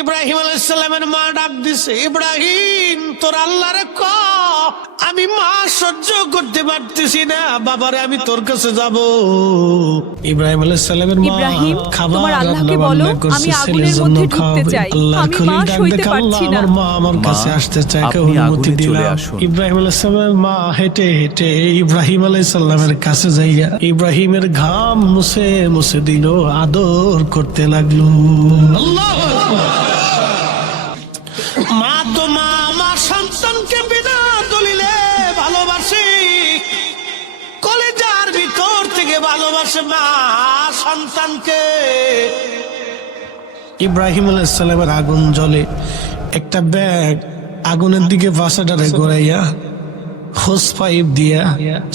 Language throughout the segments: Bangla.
ইব্রাহিম আলাইহিস সালামের মা ডাক দিছে, ইব্রাহিম তোর আল্লাহরে ক আমি মা সহ্য করতে পারতেছি না, বাবারে আমি তোর কাছে যাব। ইব্রাহিম আলাইহিস সালামের মা ইব্রাহিম, খাবার তোমার আল্লাহকে রান্না বলো, বান্না করছে, আমি আগুনের ছেলের জন্য মধ্যে ঢুকতে খাওয়াবে। চাই, আল্লাহর আমি খলিল মা ডাক সইতে দেখে, আল্লাহ পারছি না। আমার মা আমার কাছে আসতে চায়, আপনি অনুমতি আগুনে চলে দিলাম। আসুন। ইব্রাহিম আলাইহিস সালামের মা হেঁটে হেঁটে ইব্রাহিম আলাইহিস সালামের কাছে যাইয়া ইব্রাহিমের ঘাম মুছে মুছে দিল, আদর করতে লাগলো। আল্লাহু আকবার। মা তো মা আমার সন্তানকে বিনা দলিলে ভালোবাসে, কলেজার ভিতর থেকে ভালোবাসে মা সন্তানকে। ইব্রাহিম আলাইহিস সালামের আগুন জ্বলে, একটা ব্যাগ আগুনের দিকে বাসাটারে গড়াইয়া হোস পাইপ দিয়া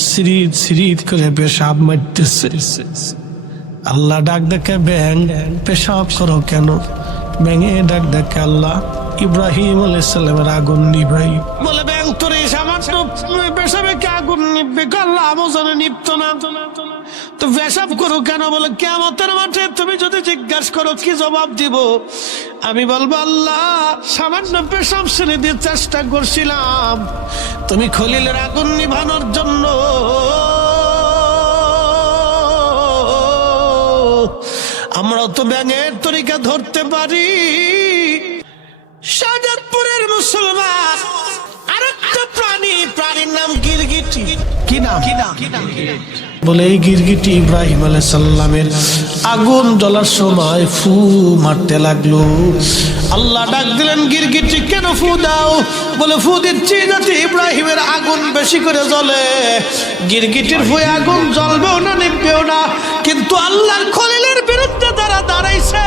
সিরিদ সিরিদ করে পেশাব মারতেছে। আল্লাহ ডাক দেখে, ব্যাং পেশাব করো কেন? ব্যাঙে ডাক দেখে, আল্লাহ ইব্রাহিম আলাইহিস সালামের আগুন নিভাই। বলে ব্যাং তোর এই সামান্য পেশাবে কি আগুন নিববে? আল্লাহ আমজনে নিপতো না তো পেশাব করো কেন? বলে কিয়ামতের মাঠে তুমি যদি জিজ্ঞাসা করো কি জবাব দিব? আমি বলবো, আল্লাহ সামান্য পেশাব ছেড়ে দিয়ে চেষ্টা করছিলাম তুমি খলিলের আগুন নিভানোর জন্য। আমরা তো ব্যাঙের তরিকা ধরতে পারি। শাহজাদপুরের মুসলমান আরেকটা প্রাণীর নাম গিরগিটি। কি নাম? বলে এই গিরগিটি ইব্রাহিম আলাইহিস সালামের আগুন জ্বলার সময় ফু মারতে লাগলো। আল্লাহ ডাক দিলেন, গিরগিটি কেন ফু দাও? বলে ফু দিচ্ছি যাতে ইব্রাহিমের আগুন বেশি করে জ্বলে। গিরগিটির ফুয়ে আগুন জ্বলবেও না নিভবেও না, কিন্তু আল্লাহর খলিলের বিরুদ্ধে যারা দাঁড়াইছে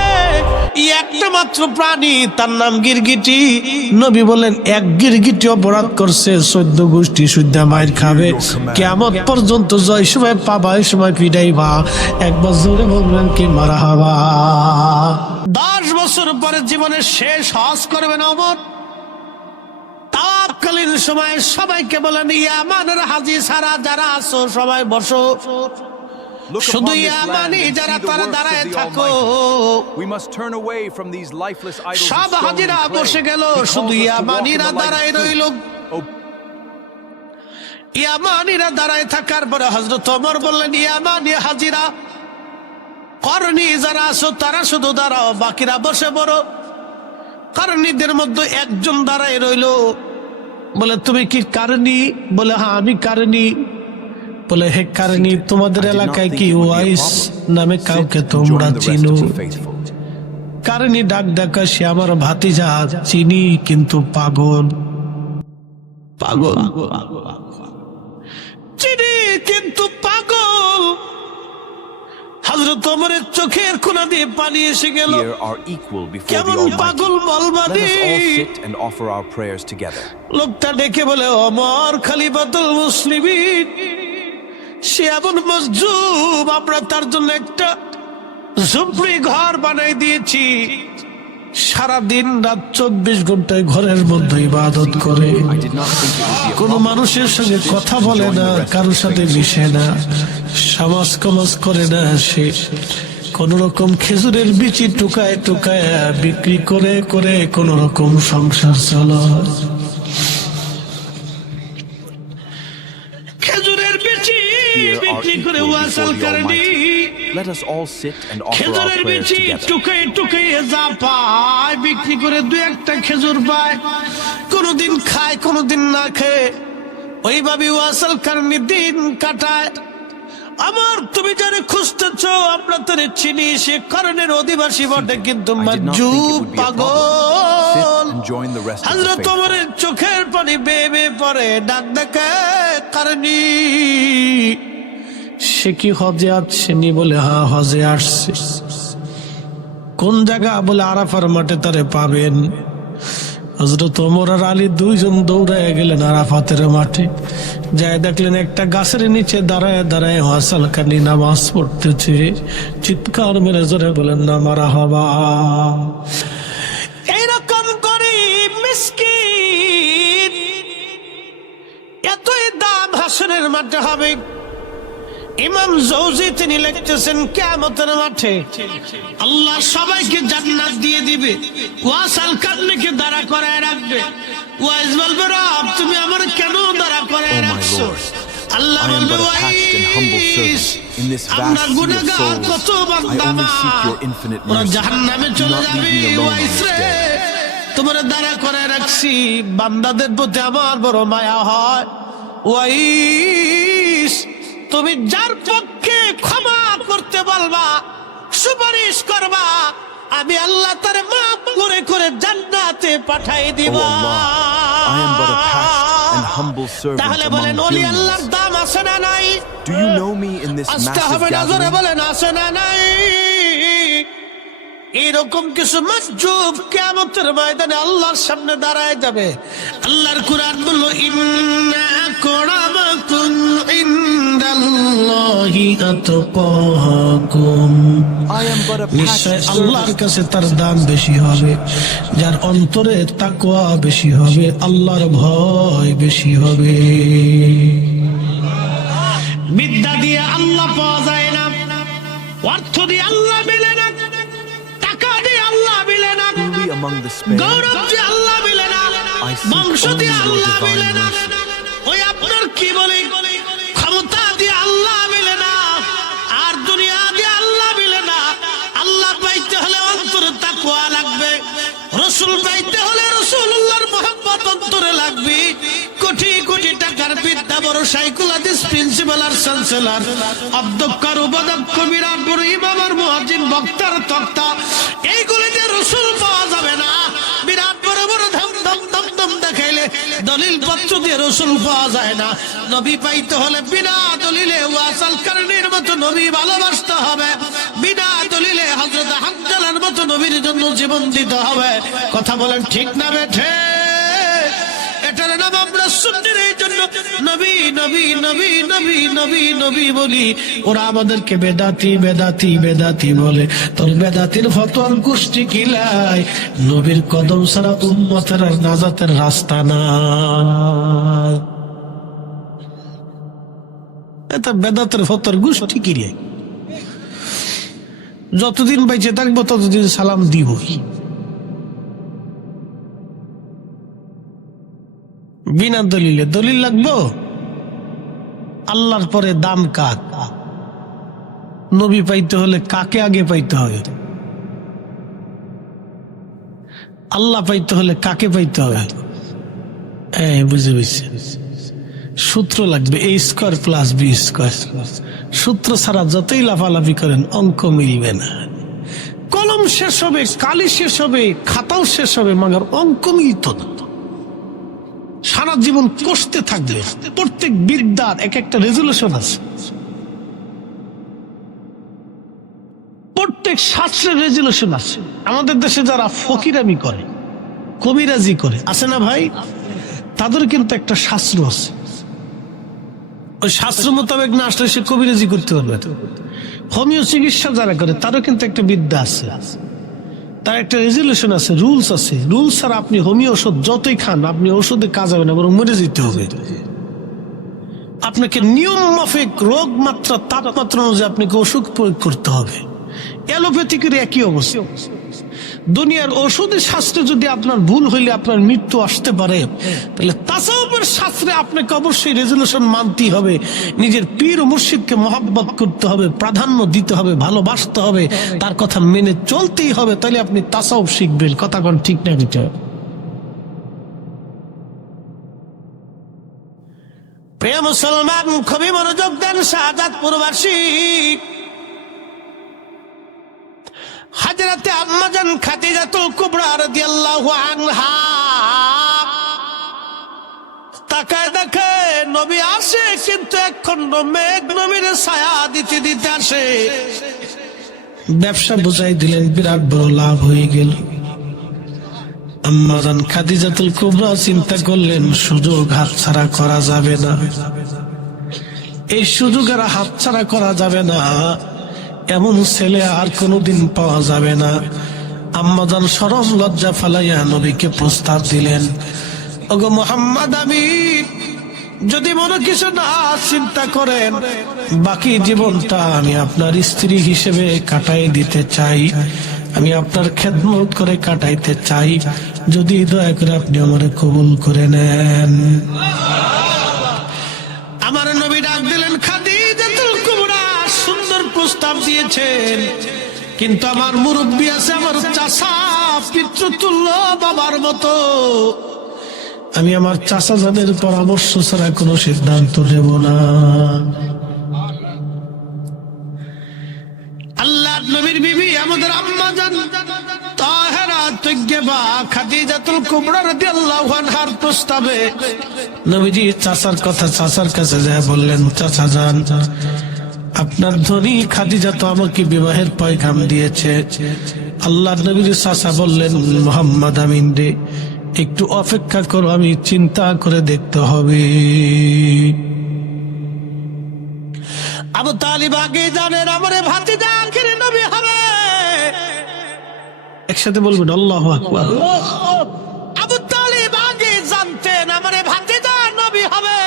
একটা মাত্র প্রাণী, তার নাম গিরগিটি। নবী বলেন এক গিরগিটি অপরাধ করছে 14 গোষ্ঠী সুদ্ধা মায়ের খাবে, কিয়ামত পর্যন্ত জয় সময় পাবা এই সময় পিটাইবা। একবার জোরে বলবেন কি মারহাবা। 10 বছর পরে জীবনের শেষ হজ করবেন ওমর। তাওয়াক্কালীন সময় সবাইকে বলেন, ইয়ামানের হাজী ছাড়া যারা আছো সবাই বসো, শুধু ইয়ামানি যারা তারা দাঁড়ায় থাকো। সব হাজিরা বসে গেল, শুধু ইয়ামানিরা দাঁড়ায় রইল। ইয়ামানিরা দাঁড়ায় থাকার পরে হযরত ওমর বললেন, ইয়ামানি হাজিরা করনি যারা আছো তারা শুধু দাঁড়াও, বাকিরা বসে পড়ো। করনিদের মধ্যে একজন দাঁড়ায় রইল। বলে তুমি কি কারণী? বলে হ্যাঁ আমি কারণী। বলে হে কারণী, তোমাদের এলাকায় কি ওয়াইস নামে কাউকে তোমরা চিনো? কারণী ডাক ডাকা, সে আমার ভাতিজা, চিনি কিন্তু পাগল। পাগল চিনি কিন্তু পাগল। হযরত ওমরের চোখের কোনা দিয়ে পানি এসে গেল। কেমন পাগল বলবানি? লোকটা ডেকে বলে, ওমর খলিফাতুল মুসলিমিন, সে এমন মজলুম, আমরা তার জন্য একটা ঝুপড়ি ঘর বানাই দিয়েছি। সারাদিন রাত 24 ঘন্টায় ঘরের মধ্যে ইবাদত করে, কোনো মানুষের সঙ্গে কথা বলে না, কারোর সাথে মিশে না, সমাজ কমাজ করে না। সে কোন রকম খেজুরের বিচি টুকায় টুকায় বিক্রি করে করে কোন রকম সংসার চালায়। খেজুরের বিচি বিক্রি করে ওয়াসাল করেনি, খেজুরের বিচি টুকাই টুকাই যা পায় বিক্রি করে 2-1টা খেজুর পায়, কোনদিন খায় কোনদিন না খায়, ওইভাবে ওয়াসাল করেনি দিন কাটায়। আমার তুমি যারা খুঁজতেছ আমরা তোরে চিনি, সে করণের অধিবাসী বটে কিন্তু মজ্জুব পাগল। হযরত ওমরের চোখের পানি বেয়ে বেয়ে পড়ে, ডাক ডাকে, কারণী সে কি হজে আসছেনি? বলে হ্যাঁ হজে আসছে। কোন জায়গা? বলে আরাফার মাঠে তারে পাবেন। হযরত ওমর আর আলী দুইজন দৌড়ায় গেলেন আরাফাতের মাঠে। যায় দেখলেন একটা গাছের নিচে দাঁড়ায় দাঁড়ায় ওয়াসাল কানি নামাজ পড়তেছে। চিৎকার মেরে জোরে বলেন না মারহাবা। এইরকম গরীব মিসকিন এতই দাম হাসরের মাঠে হবে। ইমাম জৌজি তিনি লিখতেছেন কিয়ামতের মাঠে আল্লাহ সবাইকে জান্নাত দিয়ে দিবে, ওয়াসাল কারনিকে দাঁড়া করায় রাখবে। ওয়াইস বলবে রব তুমি আমার কেন দাঁড়া করায় রাখছো? আল্লাহ বলবে ওয়াইস আমরা গুনাহগার কত বান্দা ওরা জাহান্নামে চলে যাবে, ওয়াইস রে তোমার দাঁড়া করায় রাখছি বান্দাদের প্রতি আমার বড় মায়া হয়। ওয়াইস তুমি যার পক্ষে ক্ষমা করতে বলবা, সুপারিশ করবা, আমি আল্লাহ তার মাফ করে করে জান্নাতে পাঠাই দিব। তাহলে বলেন ওলি আল্লাহর দাম আছে না নাই? আসতে হবে না, জোরে বলেন আছে না নাই? এরকম কিছু মাসজুব কিয়ামতের ময়দানে আল্লাহর সামনে দাঁড়ায় যাবে। আল্লাহর কুরআন বলল ইন্না আকরামাকুম ইনদাল্লাহি আতকাকুম, নিশ্চয় আল্লাহর কাছে তার দাম বেশি হবে যার অন্তরে তাকওয়া বেশি হবে, আল্লাহর ভয় বেশি হবে। বিদ্যা দিয়ে আল্লাহ পাওয়া যায় না, অর্থ দিয়ে আল্লাহ মিলে না, গৌরব দিয়ে আল্লাহ মিলে না, বংশ দিয়ে আল্লাহ মিলে না, ওই আপনার কি বলে ক্ষমতা দিয়ে আল্লাহ মিলে না, আর দুনিয়া দিয়ে আল্লাহ মিলে না। আল্লাহ পাইতে হলে অন্তরে তাকওয়া লাগবে, রাসূল পাইতে হলে রাসূলুল্লাহর মহব্বত অন্তরে লাগবে। কোটি কোটি টাকার বিদ্যা বড় সাইকুল হাদিস প্রিন্সিপাল আর চ্যান্সেলর অধ্যক্ষর উপাধ্যক্ষ বিরাট বড় ইমাম আর মুয়াজ্জিন বক্তার তক্তা এইগুলিতে রাসূল পাওয়া যাবে না। বিরাট বড় বড় ধম ধম ধম ধম দেখাইলে দলিল পত্র দিয়ে রাসূল পাওয়া যায় না। নবী পাইতে হলে বিনা দলিলে ওয়াসাল কারনির মতো নবী ভালোবাসতে হবে, বিনা দলিলে হযরত হামজালার মতো নবীর জন্য জীবন দিতে হবে। কথা বলেন ঠিক না বেঠে? এটার নাম আমরা সুন্নির এই জন্য নবী নবী নবী নবী নবী নবী বলি। ওরা আমাদেরকে বেদাতি বেদাতি বেদাতি বলে, তোর বেদাতির ফতোয়ার গোষ্ঠী কিলাই, নবীর কদম ছাড়া উম্মতের আর নাজাতের রাস্তা না। এটা বেদাতের ফতোয়ার গোষ্ঠী কিলাই, যতদিন বেঁচে থাকবো ততদিন সালাম দিবই, বিনা দলিলে। দলিল লাগবো? আল্লাহর পরে দাম কাক? নবী পাইতে হলে কাকে আগে পাইতে হবে? আল্লাহ পাইতে হলে কাকে পাইতে হবে? বুঝে বুঝছে, সূত্র লাগবে এ স্কোয়ার প্লাস বি স্কোয়ার। সূত্র ছাড়া যতই লাফালাফি করেন অঙ্ক মিলবে না। কলম শেষ হবে, কালি শেষ হবে, খাতাও শেষ হবে, মাগার অঙ্ক মিলত না। সারা জীবন কষতে থাকবে। প্রত্যেক বিদ্যার এক একটা রেজুলেশন আছে, প্রত্যেক শাস্ত্রের রেজুলেশন আছে। আমাদের দেশে যারা ফকিরামি করে, কবিরাজি করে, আছে না ভাই, তাদের কিন্তু একটা শাস্ত্র আছে। ওই শাস্ত্র মোতাবেক না আসলে সে কবিরাজি করতে পারবে। হোমিও চিকিৎসা যারা করে তারও কিন্তু একটা বিদ্যা আছে, তার একটা রেজুলেশন আছে, রুলস আছে। রুলস ছাড়া আপনি হোমিও ওষুধ যতই খান, আপনি ওষুধে কাজ হবে না, বরং মরে যেতে হবে। আপনাকে নিয়ম মাফিক রোগ মাত্রা তাপমাত্রা অনুযায়ী আপনাকে ওষুধ প্রয়োগ করতে হবে। অ্যালোপ্যাথিকের একই অবস্থা। দুনিয়ার ওষুধের শাস্ত্রে যদি আপনার ভুল হইলে আপনার মৃত্যু আসতে পারে, তাহলে তাসাউফের শাস্ত্রে আপনাকে অবশ্যই রেজুলেশন মানতেই হবে। নিজের পীর ও মুর্শিদকে মহব্বত করতে হবে, প্রাধান্য দিতে হবে, ভালোবাসতে হবে, তার কথা মেনে চলতেই হবে। তাহলে আপনি তাসাউফ শিখবেন। কথা কোন ঠিক না? কিছু প্রিয় মুসলমান, খুবই মনোযোগ দেন। শাহাদাত প্রবাসী হযরতে আম্মা জান খাদিজাতুল কুবরা রাদিয়াল্লাহু আনহা তাকায় দেখে নবী আসে, কিন্তু এক খন্ড মেঘ নবীর ছায়া দিতে দিতে আসে। ব্যবসা বুঝাই দিলেন, বিরাট বড় লাভ হয়ে গেল। আম্মা জান খাদিজাতুল কুবরা চিন্তা করলেন সুযোগ হাতছাড়া করা যাবে না, এই সুযোগ আর হাতছাড়া করা যাবে না। এমন ছেলে আর কোনোদিন পাওয়া যাবে না। আম্মা জান শরম লজ্জা ফালাইয়া নবীকে প্রস্তাব দিলেন, ওগো মুহাম্মদ, আমি যদি মনে কিছু না চিন্তা করেন, বাকি জীবনটা আমি আপনার স্ত্রী হিসেবে কাটাই দিতে চাই, আমি আপনার খেদমত করে কাটাইতে চাই, যদি দয়া করে আপনি আমারে কবুল করে নেন। আমার নবী ডাক দিলেন, খাদিজাতুল কুবরা সুন্দর প্রস্তাব দিয়েছেন, কিন্তু আমার মুরব্বী আছে, আমার চাচা পিতৃতুল্য বাবার মতো, আমি আমার চাচাজানের পরামর্শ ছাড়া কোনো সিদ্ধান্ত নেব না। আল্লাহর নবীর বিবি আমাদের আম্মা জান তাহেরা তৈয়বা খাদিজাতুল কুবরা রাদিয়াল্লাহু আনহার প্রস্তাবে নবীজি চাচার কথা চাচার কাছে যায় বললেন, চাচা জান, আপনার ধনী খাদিজা তো আমাকে বিবাহের পয়গাম দিয়েছে। আল্লাহর নবীর চাচা বললেন, মুহাম্মদ আমিন রে, একটু অপেক্ষা করো, আমি চিন্তা করে দেখতে হবে। আবু তালিব আগে জানেন আমারে ভাতিজা আখিরে নবী হবে। একসাথে বলবেন আল্লাহু আকবার। আবু তালিব আগে জানতেন আমারে ভাতিজা নবী হবে।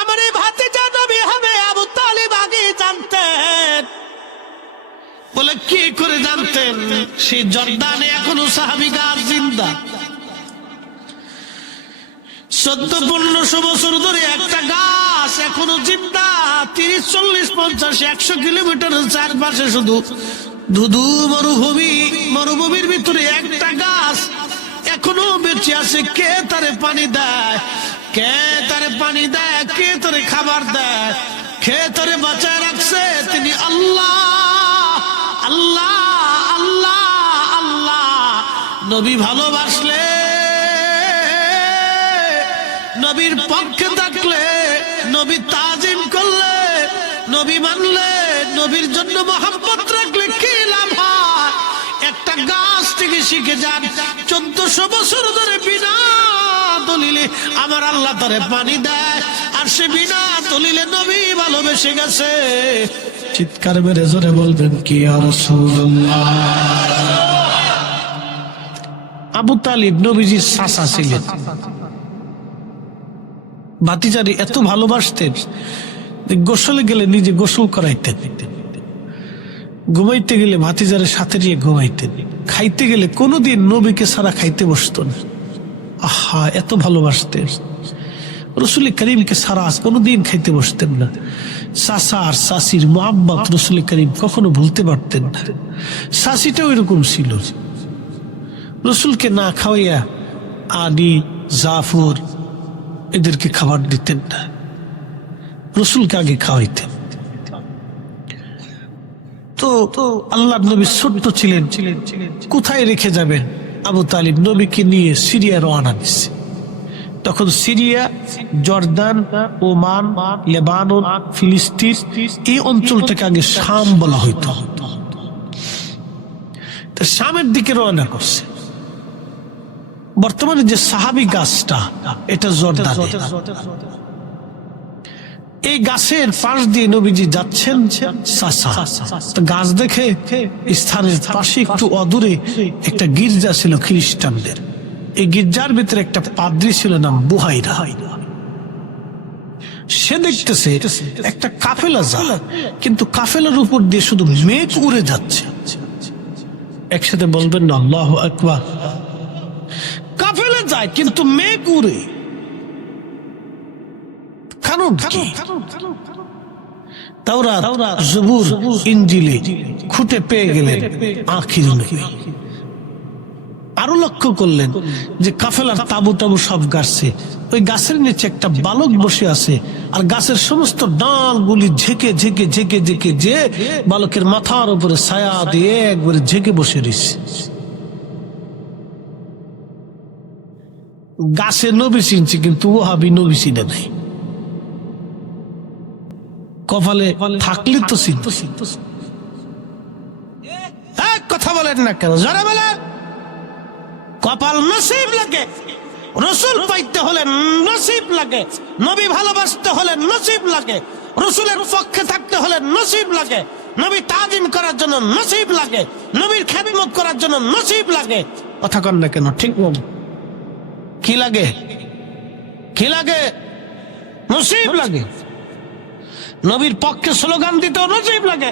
আমারে ভাতিজা নবী হবে আবু তালিব আগে জানতেন। বলে কি করে জানতেন? সেই জর্দানে এখনো সাহাবী গাছ জিন্দা। 14-15 বছর ধরে একটা গাছ এখনো জিন্দা। 30, 40, 50, 100 কিলোমিটারের চারপাশে শুধু ধুধু মরুভূমি, মরুভূমির ভিতরে একটা গাছ এখনো বেঁচে আছে। কে তারে পানি দেয়? কে তারে পানি দেয়? কে তারে খাবার দেয়? কে তারে বাঁচায় রাখছে? তিনি আল্লাহ। আল্লাহ আল্লাহ আল্লাহ। নবী ভালোবাসলে, নবীর পক্ষে থাকলে, নবী তাজিম করলে, নবী মানলে, নবীর জন্য মহব্বত রাখলে কি লাভ হয়? একটা গাছ থেকে শিখে যান। 1400 বছর ধরে বিনা দলিলে আমার আল্লাহ তারে পানি দেয়, আর সে বিনা দলিলে নবী ভালোবেসে গেছে। চিৎকার মেরে জোরে বলবেন কি ইয়া রাসূলুল্লাহ। আবু তালিব নবীজির চাচা ছিলেন। ভাতিজারি এত ভালোবাসতেন, গোসলে গেলে নিজে গোসল করাইতেন, ঘুমাইতে গেলে ভাতিজারের সাথে নিয়ে ঘুমাইতেন, খাইতে গেলে কোনোদিন নবীকে ছাড়া খাইতে বসতেন। আহা, এত ভালোবাসতেন। রসুল করিমকে ছাড়া কোনোদিন খাইতে বসতেন না। চাচা আর চাচির মুহাব্বত রসুল করিম কখনো ভুলতে পারতেন না। চাচিটাও এরকম ছিল, রসুলকে না খাওয়াইয়া আলী, জাফর এদেরকে খাবার দিতেন না, রসুলকে আগে খাওয়াইতেন। তো আল্লাহর নবী ছোট্ট ছিলেন, কোথায় রেখে যাবেন? আবু তালিব নবীকে নিয়ে সিরিয়া রওনা দিচ্ছে। তখন সিরিয়া, জর্দান, ওমান, লেবানন, ফিলিস্তিন এই অঞ্চলটাকে আগে শাম বলা হইতো। শামের দিকে রওনা করছে। বর্তমানে যে সাহাবী গাছটা, এটা জর্দান। এই গাছের পাশ দিয়ে নবীজি যাচ্ছেন। গাছ দেখে স্থানের পাশে একটু অদূরে একটা গির্জা ছিল খ্রিস্টানদের। এই গির্জার ভিতরে একটা পাদ্রী ছিল, নাম বুহাইরা। সে দেখতেছে একটা কাফেলা যায়, কিন্তু কাফেলার উপর দিয়ে শুধু মেঘ উড়ে যাচ্ছে। একসাথে বলবেন না আল্লাহু আকবার। কাফেলা যায় কিন্তু মেঘ উড়ে, কারণ কি? তাওরাত, জবুর, ইনজিলে খুঁটে পেয়ে গেলেন আখির নবী। আরো লক্ষ্য করলেন যে কাফেলার তাবু তাবু সব গাছে, ওই গাছের নিচে একটা বালক বসে আছে, আর গাছের সমস্ত ডালগুলি ঝেঁকে ঝেঁকে ঝেঁকে ঝেঁকে যে বালকের মাথার উপরে ছায়া দিয়ে একবারে ঝেঁকে বসে রয়েছে। গাছে নবী চিনছে, কিন্তু ওহাবি নবী চিনে নাই। কপালে থাকলে তো চিনত। কথা বলেন না কেন? যারা বলেন কপাল নসিব লাগে, রসুল পাইতে হলে নসিব লাগে, নবী ভালোবাসতে হলে নসিব লাগে, রসুলের পক্ষে থাকতে হলে নসিব লাগে, নবী তাজিম করার জন্য নসিব লাগে, নবীর খেদমত করার জন্য নসিব লাগে। কথা কন না কেন? ঠিক বল। কি লাগে? কি লাগে? নসিব লাগে। নবীর পক্ষে স্লোগান দিতে নসিব লাগে।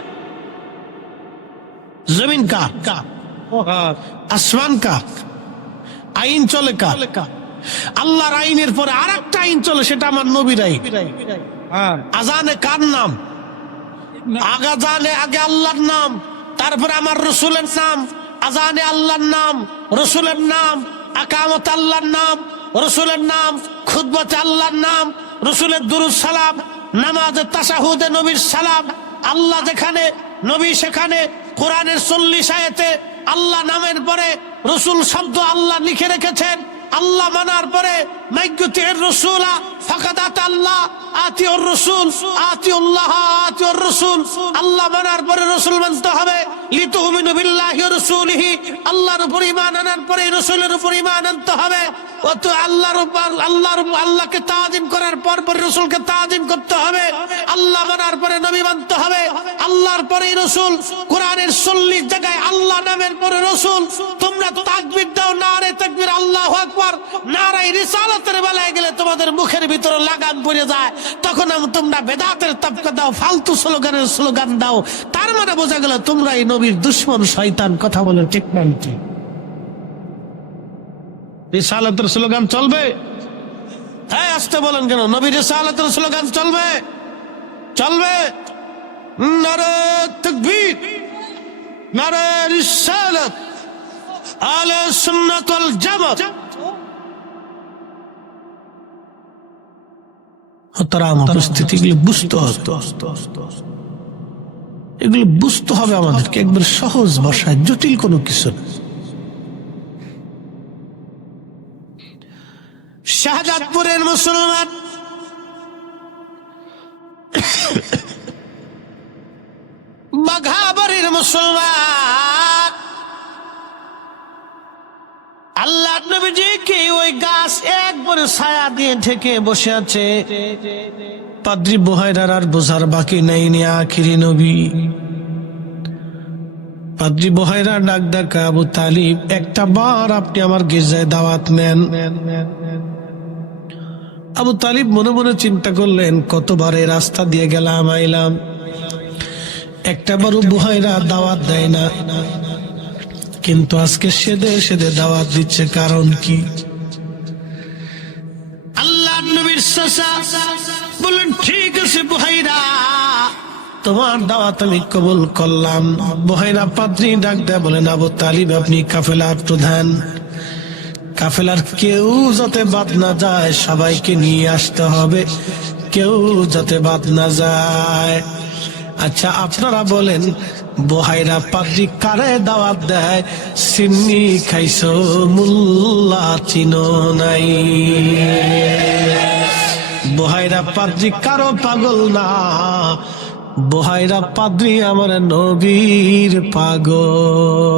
জমিন কা, আসমান কা, আইন চলে কা? আল্লাহর আইনের পরে আর একটা আইন চলে, সেটা আমার নবীর আইন। আজানে কার নাম? আজানে আগে আল্লাহর নাম, তারপরে আমার রসুলের নাম। আজানে আল্লাহর নাম, রসুলের নাম, আকামত আল্লাহর নাম, রসুলের নাম, খুতবাতে আল্লাহর নাম, রসুলের দুরূদ সালাম, নামাজে তাশাহুদে নবীর সালাম। আল্লাহ যেখানে, নবী সেখানে। কোরআনের 40 আয়াতে আল্লাহ নামের পরে রসুল শব্দ আল্লাহ লিখে রেখেছেন। আল্লাহ মানার পরে মাইয়ুতির রাসূলা ফাকাদ আতা আল্লাহ, আতিউর রাসূল, আতিউল্লাহ, আতিউর রাসূল। আল্লাহ মানার পরে রাসূল মানতে হবে। লিতুমিনু বিল্লাহি ওয়া রাসূলিহি, আল্লাহর উপর ঈমান আনার পরে রাসূলের উপর ঈমান আনতে হবে। অত আল্লাহর উপর, আল্লাহকে তাজিম করার পর রাসূলকে তাজিম করতে হবে। আল্লাহ মানার পরে নবী মানতে হবে। আল্লাহর পরে রাসূল। কোরআনের 40 জায়গায় আল্লাহ নামের পরে রাসূল। তোমরা তাকবীর দাও, নারে তাকবীর, আল্লাহু আকবার। নারে রিসালাতের বেলায় গেলে তোমাদের মুখের ভিতরে লাগাম পড়ে যায়, তখন তোমরা বেদাতের তাবকা দাও, ফালতু স্লোগানের স্লোগান দাও। তার মানে বোঝা গেল তোমরা এই নবীর দুশমন, শয়তান। কথা বলে ঠিক না? রিসালাতের স্লোগান চলবে? হ্যাঁ, আসতে বলেন কেন? নবীর রিসালাতের স্লোগান চলবে? চলবে। নারে তাকবীর, নারে রিসালাত, আহলে সুন্নাত ওয়াল জামাত। পরিস্থিতিগুলো বুঝতে হবে, এগুলো বুঝতে হবে আমাদেরকে একবার সহজ ভাষায়, জটিল কোনো কিছু না। শাহজাদপুরের মুসলমান বাঘাবাড়ির মুসলমান আল্লাহ নবীজিকে ওই গাছ একবারে ছায়া দিয়ে ঢেকে বসে আছে। পাদ্রী বুহাইরার আর বোঝার বাকি নাই, নি আখিরি নবী। পাদ্রী বুহাইরা ডাক ডাকা, আবু তালিব, একটা বার আপনি আমার গির্জায় দাওয়াত নেন। আবু তালিব মনে মনে চিন্তা করলেন, কতবার এই রাস্তা দিয়ে গেলাম আইলাম, একটা বারও বুহাইরা দাওয়াত দেয় না, কিন্তু আজকে সেদে সেদে দাওয়াত দিচ্ছে, কারণ কি? আল্লাহ নবীর চাচা বলেন, ঠিক আছে বুহাইরা, তোমার দাওয়াত আমি কবুল করলাম। বুহাইরা পাদ্রী ডাক দেয়, বলেন, আবু তালিব, আপনি কাফেলার প্রধান, কাফেলার কেউ যাতে বাদ না যায়, সবাইকে নিয়ে আসতে হবে, কেউ যাতে বাদ না যায়। আচ্ছা, আপনারা বলেন, বুহাইরা পাদ্রী কারে দাওয়াত দেয়? সিন্নি খাইছো মুল্লা চিনো নাই। বুহাইরা পাদ্রী কারো পাগল না, বুহাইরা পাদ্রী আমার নবীর পাগল।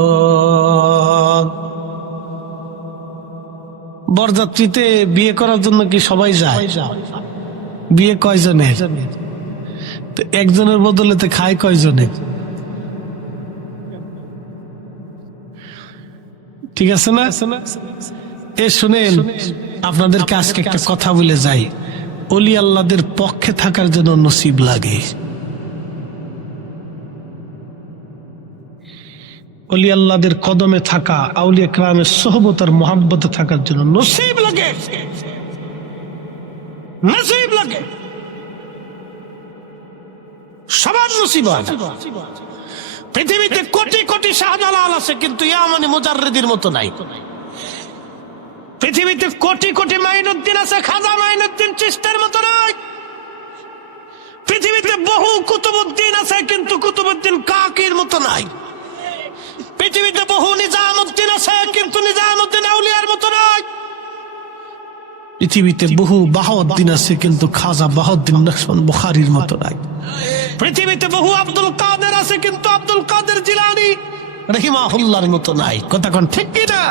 বরযাত্রীতে বিয়ে করার জন্য কি সবাই যায়? বিয়ে কয়জনের? একজনের বদলে তো খায় কয়জনে? ঠিক আছে না? এ শুনেন, আপনাদেরকে আজকে একটা কথা বলে যাই, ওলি আল্লাহদের পক্ষে থাকার জন্য নসিব লাগে। ওলি আল্লাহদের কদমে থাকা, আউলিয়া কেরামের সোহবত আর মোহাব্বতে থাকার জন্য নসিব লাগে, নসিব লাগে। সবার নসিব আছে। পৃথিবীতে কোটি কোটি শাহজালাল আছে, কিন্তু ইয়ামানি মুজাররিদের মতো নাই। পৃথিবীতে কোটি কোটি মাইনুদ্দিন আছে, খাজা মাইনুদ্দিন চিশতির মতো নাই। পৃথিবীতে বহু কুতুবউদ্দিন আছে, কিন্তু কুতুবউদ্দিন কাকির মতো নাই। পৃথিবীতে বহু নিজামউদ্দিন আছে, কিন্তু নিজামউদ্দিন আউলিয়ার মতো নাই। পৃথিবীতে বহু বাহাউদ্দিন আছে, কিন্তু খাজা বাহাউদ্দিন নকশবন্দ বুখারীর মতো নাই। পৃথিবীতে বহু আব্দুল কাদের আছে, কিন্তু আব্দুল কাদের জিলানী রাহিমাহুল্লাহর মতো নাই। কথা কোন ঠিক কি না?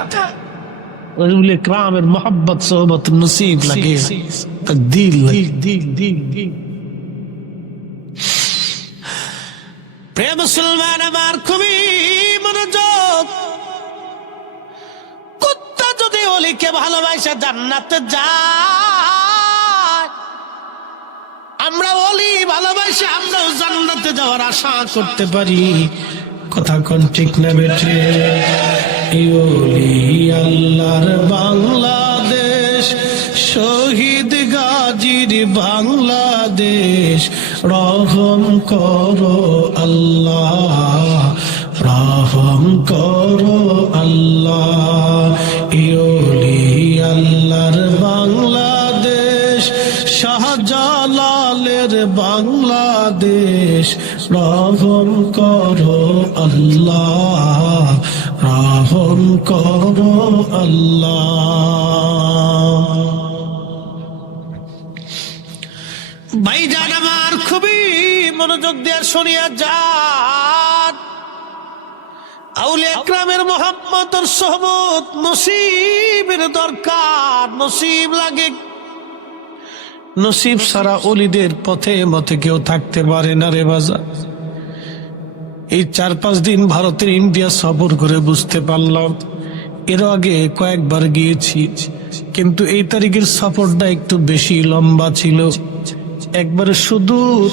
ওলি কেরামের মোহাব্বত সোহবত নসিব লাগে, তাকদীর লাগে। প্রিয় মুসলমান আমার, খুবই মনোযোগ। কুত্তা যদি ওলিকে ভালোবাসা জান্নাতে যায়, আমরা ওলি ভালোবাসা আমরাও জান্নাতে যাওয়ার আশা করতে পারি। কথা কোন ঠিক না বেঠে? এই ওলি আল্লাহর বাংলাদেশ, শহীদ গাজীর বাংলাদেশ, রহম করো আল্লাহ, রহম করো আল্লাহ। এই ওলি আল্লাহর বাংলাদেশ, শাহজালালের বাংলাদেশ, রহম করো আল্লাহ, রহম করো আল্লাহ। ভাইজান আমার খুবই মনোযোগ দিয়ে শুনিয়া যান, আউলিয়া ইকরামের মুহাম্মদের সোহবত নসিবের দরকার, নসিব লাগে। নসিব সারা ওলিদের পথে মতে কেউ থাকতে পারে না রে বাজার। এই 4-5 দিন ভারতের ইন্ডিয়া সফর করে বুঝতে পারলাম, এর আগে কয়েকবার গিয়েছি, কিন্তু এই তারিখের সফরটা একটু বেশি লম্বা ছিল। একবারে সুদূর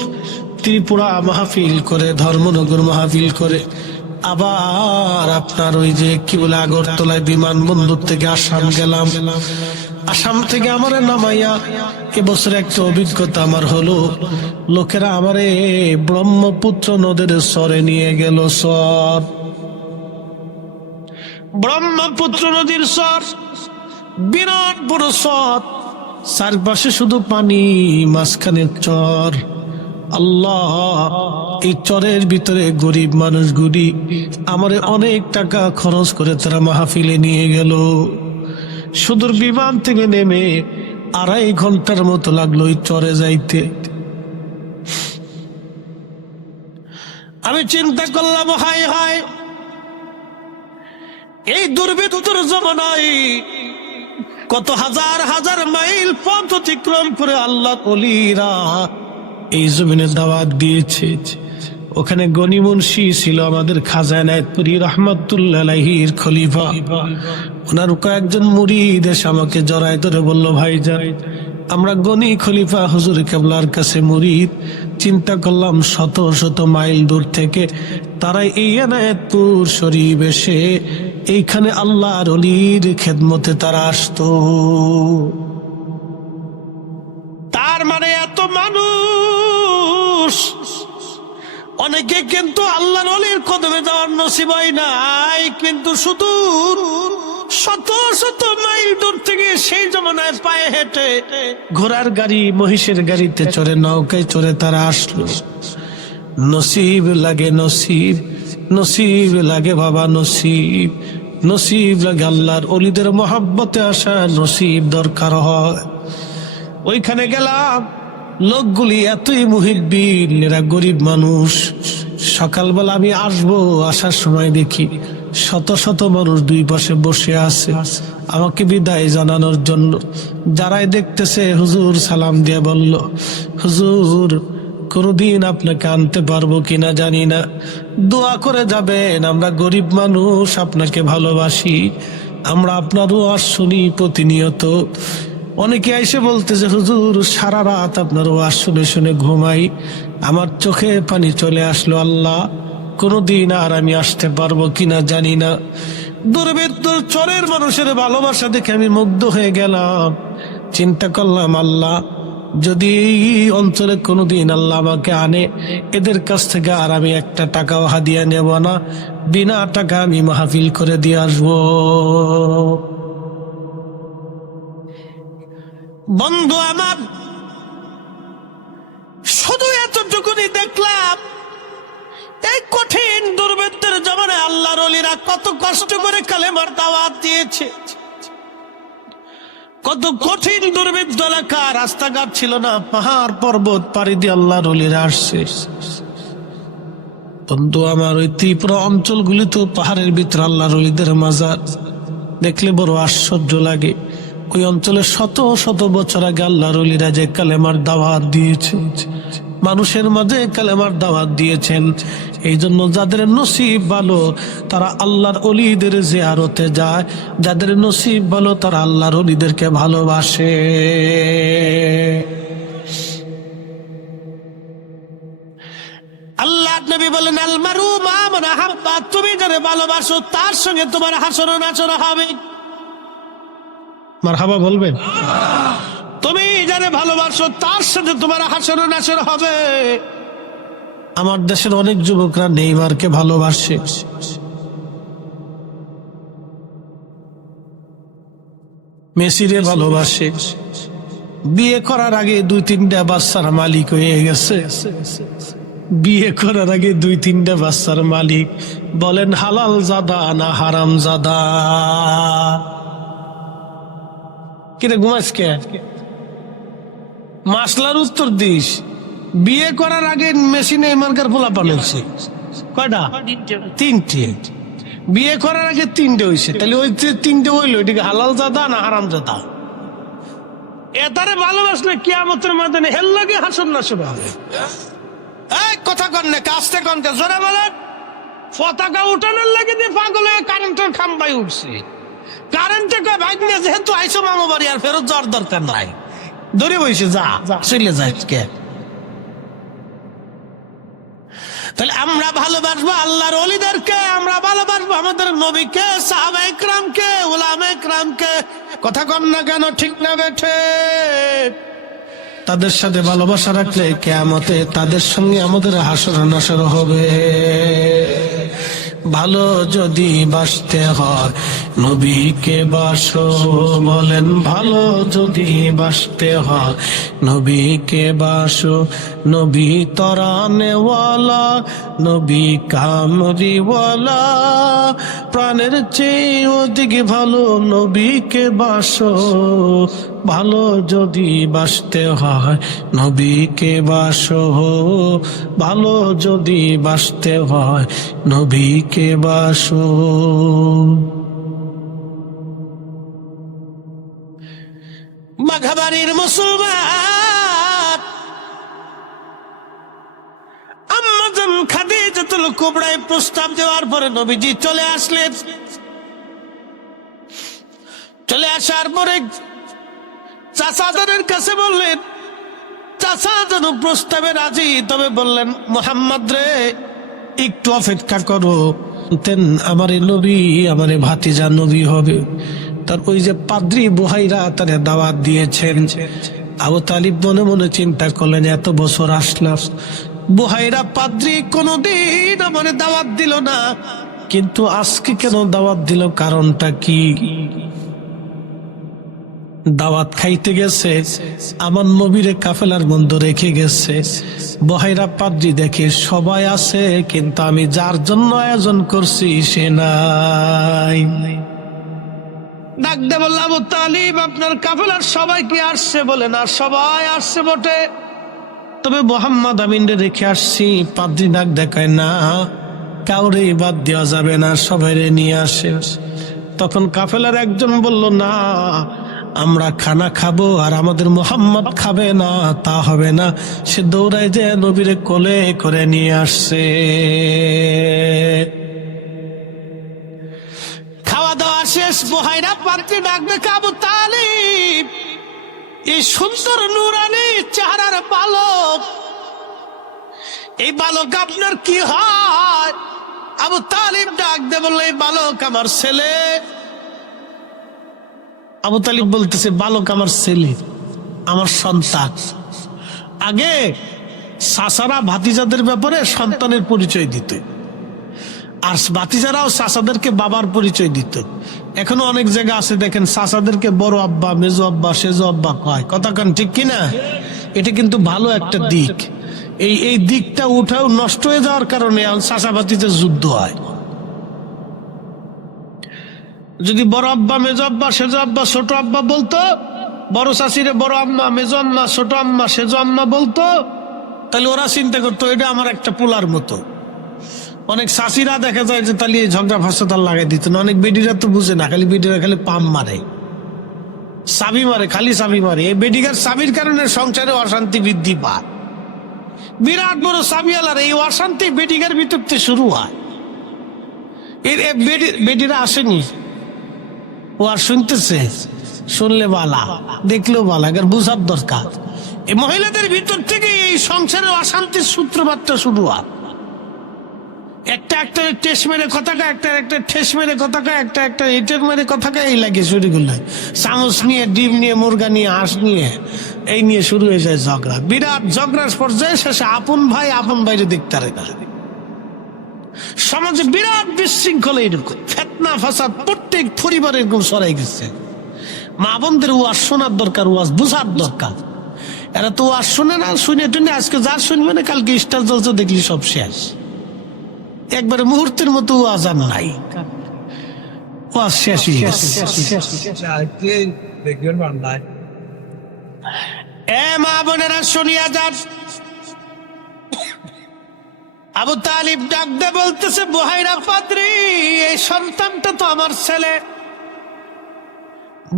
ত্রিপুরা মাহফিল করে, ধর্মনগর মাহফিল করে, আবার আপনার ওই যে কি বলে আগরতলায় বিমানবন্দর থেকে আসাম গেলাম। আসাম থেকে আমার নামাইয়া এবছর একটা অভিজ্ঞতা আমার হলো, লোকেরা আমারে ব্রহ্মপুত্র নদের চরে নিয়ে গেল। চর, ব্রহ্মপুত্র নদীর চর, বিরাট বড় চর, চারপাশে শুধু পানি, মাঝখানে চর। আল্লাহ, এই চরের ভিতরে গরিব মানুষগুলি আমারে অনেক টাকা খরচ করে তারা মাহফিলে নিয়ে গেল। সুদূর বিমান থেকে নেমে 2.5 ঘন্টার মতো লাগলো এই চরে যাইতে। আমি চিন্তা করলাম, হায় হায়, এই দুর্বৃত্তর জমানায় কত হাজার হাজার মাইল পথ অতিক্রম করে আল্লাহ ওলিরা এই জমিনে দাওয়াত দিয়েছে। ওখানে গনি মুন্সি ছিল আমাদের খাজা এনায়েতপুরী রহমাতুল্লাহ আলাইহির খলিফা। ওনার কয়েকজন মুরিদ এসে আমাকে জড়ায় ধরে বলল, ভাইজান, আমরা গনি খলিফা হুজুর কেবলার কাছে মুরিদ। চিন্তা করলাম শত শত মাইল দূর থেকে তারা এই এনায়েতপুর শরীফ এসে এইখানে আল্লাহর ওলির খেদমতে তারা আসতো। তার মানে এত মানুষ, অনেকে কিন্তু আল্লাহর ওলির কদমে যাওয়ার নসিব হয় নাই, কিন্তু শুধু শত শত মাইল দূর থেকে সেই জমানায় পায়ে হেঁটে, ঘোড়ার গাড়ি, মহিষের গাড়িতে চড়ে, নৌকায় চড়ে তারা আসলো। নসিব লাগে, নসিব, নসিব লাগে বাবা, নসিব, নসিব লাগে। আল্লাহর ওলিদের মহাব্বতে আসা নসিব দরকার হয়। ওইখানে গেলাম, লোকগুলি এতই মুহিব্বিন, এরা গরিব মানুষ। সকালবেলা আমি আসবো, আসার সময় দেখি শত শত মানুষ দুই পাশে বসে আছে আমাকে বিদায় জানানোর জন্য। যারাই দেখতেছে হুজুর সালাম দিয়ে বলল, হুজুর কোনদিন আপনাকে আনতে পারবো কিনা জানি না, দোয়া করে যাবেন, আমরা গরিব মানুষ, আপনাকে ভালোবাসি, আমরা আপনার ওয়াজ শুনি প্রতিনিয়ত। অনেকে এসে বলতেছে, হুজুর সারা রাত আপনার ওয়াজ শুনে শুনে ঘুমাই, আমার চোখে পানি চলে আসলো। আল্লাহ, কোনদিন আর আমি আসতে পারবো কিনা জানি না। দুর্বৃত্ত চরের মানুষের ভালোবাসা দেখে আমি মুগ্ধ হয়ে গেলাম। চিন্তা করলাম, আল্লাহ, যদি এই অঞ্চলে কোনোদিন আল্লাহ আমাকে আনে, এদের কাছ থেকে আর আমি একটা টাকাও হাদিয়া নেব না, বিনা টাকা আমি মাহফিল করে দিয়ে আসবো। বন্ধু আমার, শুধু এতটুকুনি দেখলাম, এই কঠিন দুর্বৃত্তের জমানায় আল্লাহর ওলিরা কত কষ্ট করে কালেমার দাওয়াত দিয়েছে। কত কঠিন দুর্বৃত্ত এলাকা, রাস্তাঘাট ছিল না, পাহাড় পর্বত পাড়ি দিয়ে আল্লাহর ওলিরা আসছে। বন্ধু আমার, ওই ত্রিপুরা অঞ্চলগুলি তো পাহাড়ের ভিতরে আল্লাহর ওলিদের মাজার, দেখলে বড় আশ্চর্য লাগে। ওই অঞ্চলে শত শত বছর আগে আল্লাহর ওলিরা যে কালেমার দাওয়াত দিয়েছে, মানুষের মাঝে কালেমার দাওয়াত দিয়েছেন। এই জন্য যাদের নসিব ভালো তারা আল্লাহর ওলিদের জিয়ারতে যায়, যাদের নসিব ভালো তারা আল্লাহর ওলিদেরকে ভালোবাসে। আল্লাহ নবী বলেন, আল মারু মা মান আহাব্বা, তুমি যারে ভালোবাসো তার সঙ্গে তোমার হাসর নাচর হবে। মারহাবা বলবেন? তুমি যারে ভালোবাসো তার সাথে তোমার হাসর নাচর হবে। আমার দেশের অনেক যুবকরা নেইমারকে ভালোবাসে, মেসিরে ভালোবাসে, বিয়ে করার আগে 2-3টা বাচ্চার মালিক হয়ে গেছে। বিয়ে করার আগে 2-3টা বাচ্চার মালিক। বলেন হালাল জাদা না হারাম জাদা? কিরে ঘুমাস কে? মাসলার উত্তর দিস। বিয়ে করার আগে মেশিনে মার্কার পোলা পাঠাচ্ছে কয়টা? 3টে। বিয়ে করার আগে 3টে হয়েছে, তাহলে ওই 3টে হইলো, এটাকে হালাল জাদা না হারাম জাদা? এটারে ভালোবাসলে কিয়ামতের ময়দানে হেল লাগে হাসন নাসর হবে। এই কথা কন না, কাজটা কন, জোরে বলেন। পতাকা উঠানোর লাগে দিয়ে পাগল হয়ে কারেন্টের খাম্বাই উঠছে। কারেন্টে কয় ভাই নিয়ে যেহেতু আইসো মামা বাড়ি আর ফেরত যাওয়ার দরকার নাই, ধরে বসে যা চলে যায়। তাহলে আমরা ভালোবাসবো আল্লাহর ওলিদেরকে, আমরা ভালোবাসবো আমাদের নবীকে, সাহাবায়ে কেরামকে, উলামায়ে কেরামকে। কথা কন না কেন, ঠিক না বেঠে? তাদের সাথে ভালোবাসা রাখলে কিয়ামতে তাদের সঙ্গে আমাদের হাসর নাসর হবে। ভালো যদি বাসতে হয় নবীকে বাসো, বলেন ভালো যদি বাসতে হয় নবীকে বাসো। নবী তরানেওয়ালা, নবী কামরিওয়ালা, প্রাণের চেয়ে অধিক ভালো নবীকে বাসো। ভালো যদি বাসতে হয় নবীকে বাসো, ভালো যদি বাসতে হয় নবীকে বাসো। মাঘবাড়ির মুসলমান আম্মাজান খাদিজাতুল কুবরায় প্রস্তাব দেওয়ার পরে নবীজি চলে আসলেন। চলে আসার পরে চাচাদের কাছে বললেন, চাচা যেন প্রস্তাবে রাজি, তবে বললেন মুহাম্মদ রে একটু অপেক্ষা করো, আমার নবী আমার ভাতিজা নবী হবে। তার ওই যে পাদ্রী বুহাইরা তারে দাওয়াত দিয়েছেন। আবু তালিব মনে মনে চিন্তা করলেন, এত বছর আসলাম, বুহাইরা পাদ্রী কোনদিন আমার দাওয়াত দিল না, কিন্তু আজকে কেন দাওয়াত দিল, কারণটা কি? দাওয়াত খাইতে গেছে, আমার নবীরে কাফেলার মধ্যে রেখে গেছে। বহাইরা পাদ্রী দেখে সবাই আছে, কিন্তু আমি যার জন্য আয়োজন করছি সে নাই। ডাক দে বলল, আবু তালিব আপনার কাফেলার সবাই কি আসছে? বলে না, সবাই আসছে বটে, তবে মোহাম্মদ আমিনরে রেখে আসছি। পাদ্রী ডাক দেখায়, না কাউরে বাদ দেওয়া যাবে না, সবাই নিয়ে আসে। তখন কাফেলার একজন বলল, না আমরা খানা খাবো আর আমাদের মোহাম্মদ খাবে না, তা হবে না। সে দৌড়ায় যে নবীরে কোলে করে নিয়ে আসছে। খাওয়া দাওয়া শেষ, বুহাইরা পাদ্রী ডাক দেখে, আবু তালিব এই সুন্দর নুরানি চেহারার বালক, এই বালক আপনার কি হয়? আবু তালিব ডাক দে বলল, এই বালক আমার ছেলে। আবু তালিব বলতেছে, বালক আমার ছেলে, আমার সন্তান। আগে চাচারা ভাতিজাদের ব্যাপারে সন্তানের পরিচয় দিত, আর ভাতিজারাও চাচাদেরকে বাবার পরিচয় দিত। এখনো অনেক জায়গা আছে দেখেন, চাচাদেরকে বড় আব্বা, মেজো আব্বা, সেজো আব্বা কয়। কথা কান ঠিক কিনা? এটা কিন্তু ভালো একটা দিক। এই দিকটা উঠাও নষ্ট হয়ে যাওয়ার কারণে চাচা ভাতিজার যুদ্ধ হয়। যদি বড় আব্বা, মেজো আব্বা, সেজো আব্বা, ছোট আব্বা বলতো, বড় চাষিরে বড় আম্মা, মেজো আম্মা, ছোট আম্মা, সেজো আম্মা বলতো, তাহলে ওরা চিন্তা করতো এটা আমার একটা পোলার মতো। অনেক চাষিরা দেখা যায় যে তাহলে ঝগড়া ফাঁসাতাল লাগাই দিত না। অনেক বেডিরা তো বুঝে না, খালি বেডিরা খালি পাম মারে, চাবি মারে, খালি চাবি মারে। এই বেডিগার চাবির কারণে সংসারে অশান্তি বৃদ্ধি পায়। বিরাট বড় সাবিয়ালার এই অশান্তি বেডিগার ভিতর থেকে শুরু হয়। এর বেডিরা আসেনি, ও আর শুনতেছে, শুনলে বালা, দেখলেও বালা, এর বুঝার দরকার। এই মহিলাদের ভিতর থেকে এই সংসারের অশান্তির সূত্রপাতটা শুরু হয়। একটা একটা টেস মেরে কথা কয়, একটা ঠেস মেরে কথা কয়, একটা এটের মেরে কথা কয়, এই লাগে শুরু করলে চামচ নিয়ে, ডিম নিয়ে, মুরগা নিয়ে, হাঁস নিয়ে, এই নিয়ে শুরু হয়ে যায় ঝগড়া। বিরাট ঝগড়ার পর্যায়ে শেষে আপন ভাই আপন ভাইরে দেখতে পারে না। সমাজে বিরাট বিশৃঙ্খলা, এরকম ফেতনা ফাসাদ প্রত্যেক পরিবারে এরকম সরাই গেছে। মা বোনদের ওয়াজ শোনার দরকার, ওয়াজ বুঝার দরকার। এরা তো ওয়াজ শুনে না, শুনে টুনে আজকে যার শুনবে না, কালকে স্টার জলসা দেখলি সব শেষ। একবারে মুহূর্তের মতো ওয়াজ আর নাই, ওয়াজ শেষই। এ মা বোনেরা শুনিয়া যান, আবু তালিব ডাক দে বলতেছে, বুহাইরা পাদ্রী, এই সন্তানটা তো আমার ছেলে।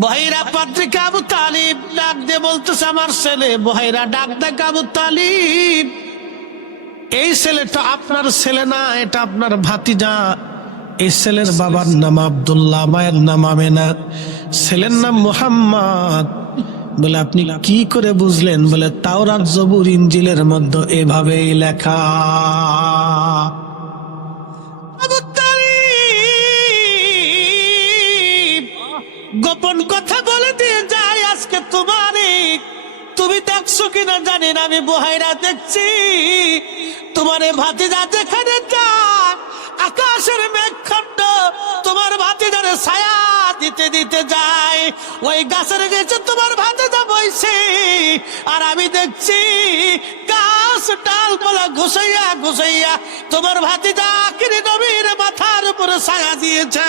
বুহাইরা পাদ্রীকে আবু তালিব ডাক দে বলতেছে, আমার ছেলে। বুহাইরা ডাক দেখ, আবু তালিব, এই ছেলেটা আপনার ছেলে না, এটা আপনার ভাতিজা। এই ছেলের বাবার নাম আব্দুল্লাহ, মায়ের নাম আমেনা, ছেলের নাম মুহাম্মদ। বলে আপনি কি করে বুঝলেন? বলে তাওরাত জবুর ইনজিলের মধ্যে এভাবেই লেখা। আবু তালিব গোপন কথা বলে দিয়ে যায়, আজকে তুমি দেখছো কিনা জানি না, আমি বুহাইরা দেখছি। তোমার ভাতিজা যেখানে যায়, আকাশের মেঘখণ্ড তোমার ভাতিজারে ছায়া দিতে দিতে যায়। ওই গাছের নিচে তোমার ভাতিজা বইছে, আর আমি দেখছি গাছ ডালপালা ঘুষাইয়া ঘুষাইয়া তোমার ভাতিজা আখিরি নবীর মাথার উপরে ছায়া দিয়েছে।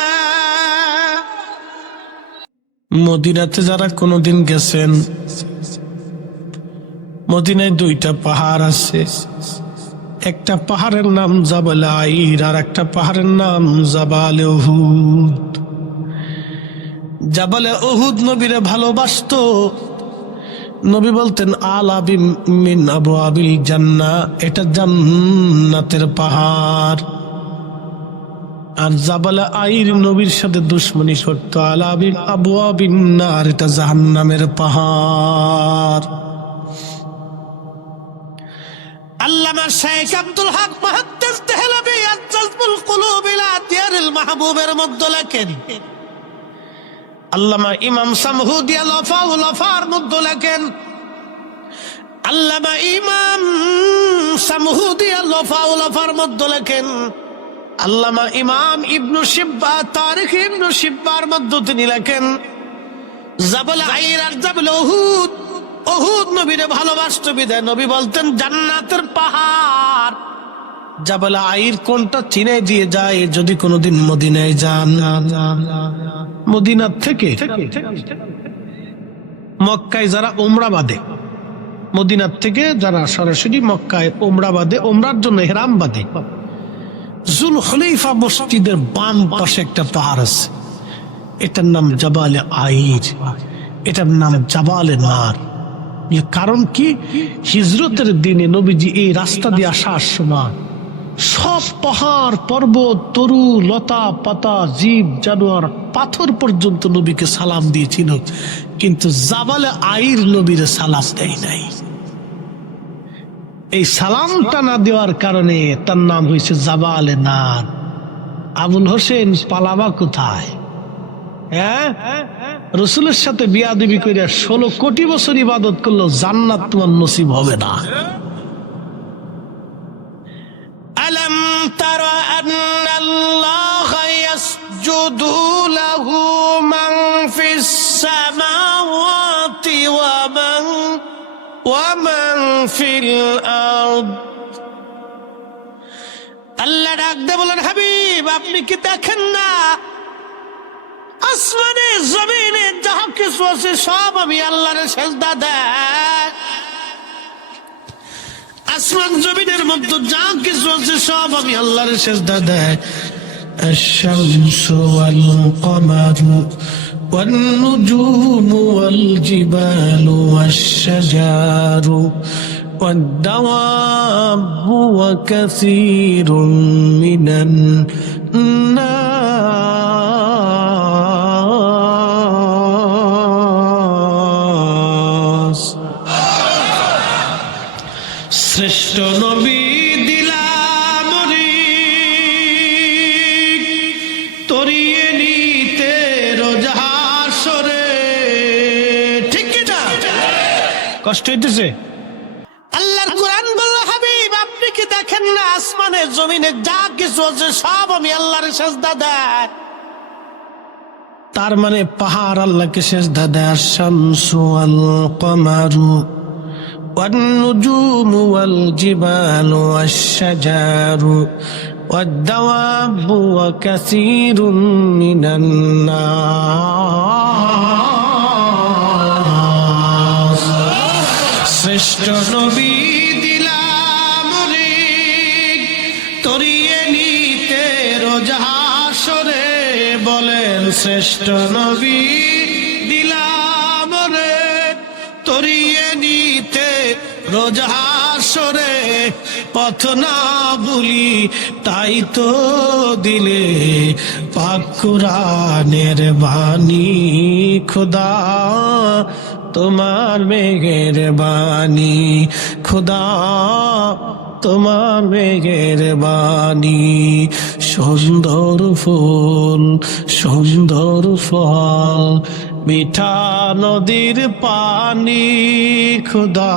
মদিনাতে যারা কোনোদিন গেছেন, মদিনায় দুইটা পাহাড় আছে। একটা পাহাড়ের নাম জাবাল আইর, আর একটা পাহাড়ের নাম জাবালে উহুদ। জাবালে উহুদ নবীরে ভালোবাসতো। নবী বলতেন, আল আবিম মিন আবু আবিল জান্নাহ, এটা জান্নাতের পাহাড়। আর জাবালে আইর নবীর সাথে দুশ্মনী করতো। আল আবিম আবু আবিন নার, এটা জাহান্নামের পাহাড়। আল্লামা শেখ আব্দুল হক মুহাদ্দিস দেহলভী আল-জাযবুল কুলুব ইলা দিয়ারিল মাহবুবের মধ্যে লেখেন, আল্লামা ইমাম সামহুদি আল-ওয়াফাউল ওয়াফার মধ্যে লেখেন, আল্লামা ইমাম সামহুদি আল-ওয়াফাউল ওয়াফার মধ্যে লেখেন, আল্লামা ইমাম ইবনু শিব্বা তারিখ ইবনু শিব্বার মধ্যে তিনি লেখেন, জাবাল আইর আর জাবাল উহুদ, উহুদ নবীরে ভালোবাসতো বিধায় নবী বলতেন জান্নাতের পাহাড়। জাবাল আইর কোনটা চিনে দিয়ে যায় যদি কোনোদিন মদিনায় যান। মদিনার থেকে মক্কায় যারা উমরা বাঁধে, মদিনার থেকে যারা সরাসরি মক্কায় উমরা বাঁধে, উমরার জন্য ইহরাম বাঁধে, জুল হুলাইফা মসজিদের বাম পাশে একটা পাহাড় আছে, এটার নাম জাবাল আইর, এটার নাম জাবালে নার। কারণ কি? হিজরতের দিনে নবীজি এই রাস্তা দিয়ে আসার সময় সব পাহাড় পর্বত, তরু লতা পাতা, জীব জানোয়ার, পাথর পর্যন্ত নবীকে সালাম দিয়েছিল, কিন্তু জাবালে আইর নবীরে সালাম দেয় নাই। এই সালামটা না দেওয়ার কারণে তার নাম হয়েছে জাবালে নার। আবুল হোসেন পালাবা কোথায়? হ্যাঁ, রসুলের সাথে বিয়াদবি করে 16 কোটি বছর ইবাদত করলো, জান্নাত তোমার নসিব হবে না। আলম তারা আন্নাল্লাহা ইয়াসজুদু লাহু মান ফিস সামাওয়াতি ওয়া মান ফিল আরদ। আল্লাহ ডাকতে বলেন, হাবিব আপনি কি দেখেন না আসমানে জমিনে যাহা কিছু আছে সব আমি আল্লাহর সেজদা দেয়। আসমান জমিনের মধ্যে যা কিছু আছে সব আমি আল্লাহর সেজদা দেয়। আশ-শামসু ওয়াল কমারু ওয়ান নুজুমু ওয়াল জিবালু ওয়াশ-শাজারু والدواب وكثير من الناس শ্রেষ্ঠ নবী দিলাম রে তরিয়ে নিতে রোজ হাসরে। ঠিক কি না? কষ্ট হইতেছে? আল্লাহর কোরআন বলল, হাবিব আপনি কি দেখেন না আসমানে জমিনে যা কিছু আছে সব আমি আল্লাহর সেজদা দেয়। তার মানে পাহাড় আল্লাহকে সেজদা দেয়, শামসু ওয়াল কমারু والنجوم والجبال والشجر والدواب وكثير من الناس শ্রেষ্ঠ নবী দিলাম রে তরিয়ে নিতে রোজ হাসরে। বলেন শ্রেষ্ঠ নবী দিলাম রে তরিয়ে নিতে রোজ হাসরে। পথ না ভুলি তাই তো দিলে পাক কুরআনের বাণী। খোদা তোমার মেহেরবানি, খোদা তোমার মেহেরবানি। সুন্দর ফুল সুন্দর ফল মিঠা নদীর পানি, খোদা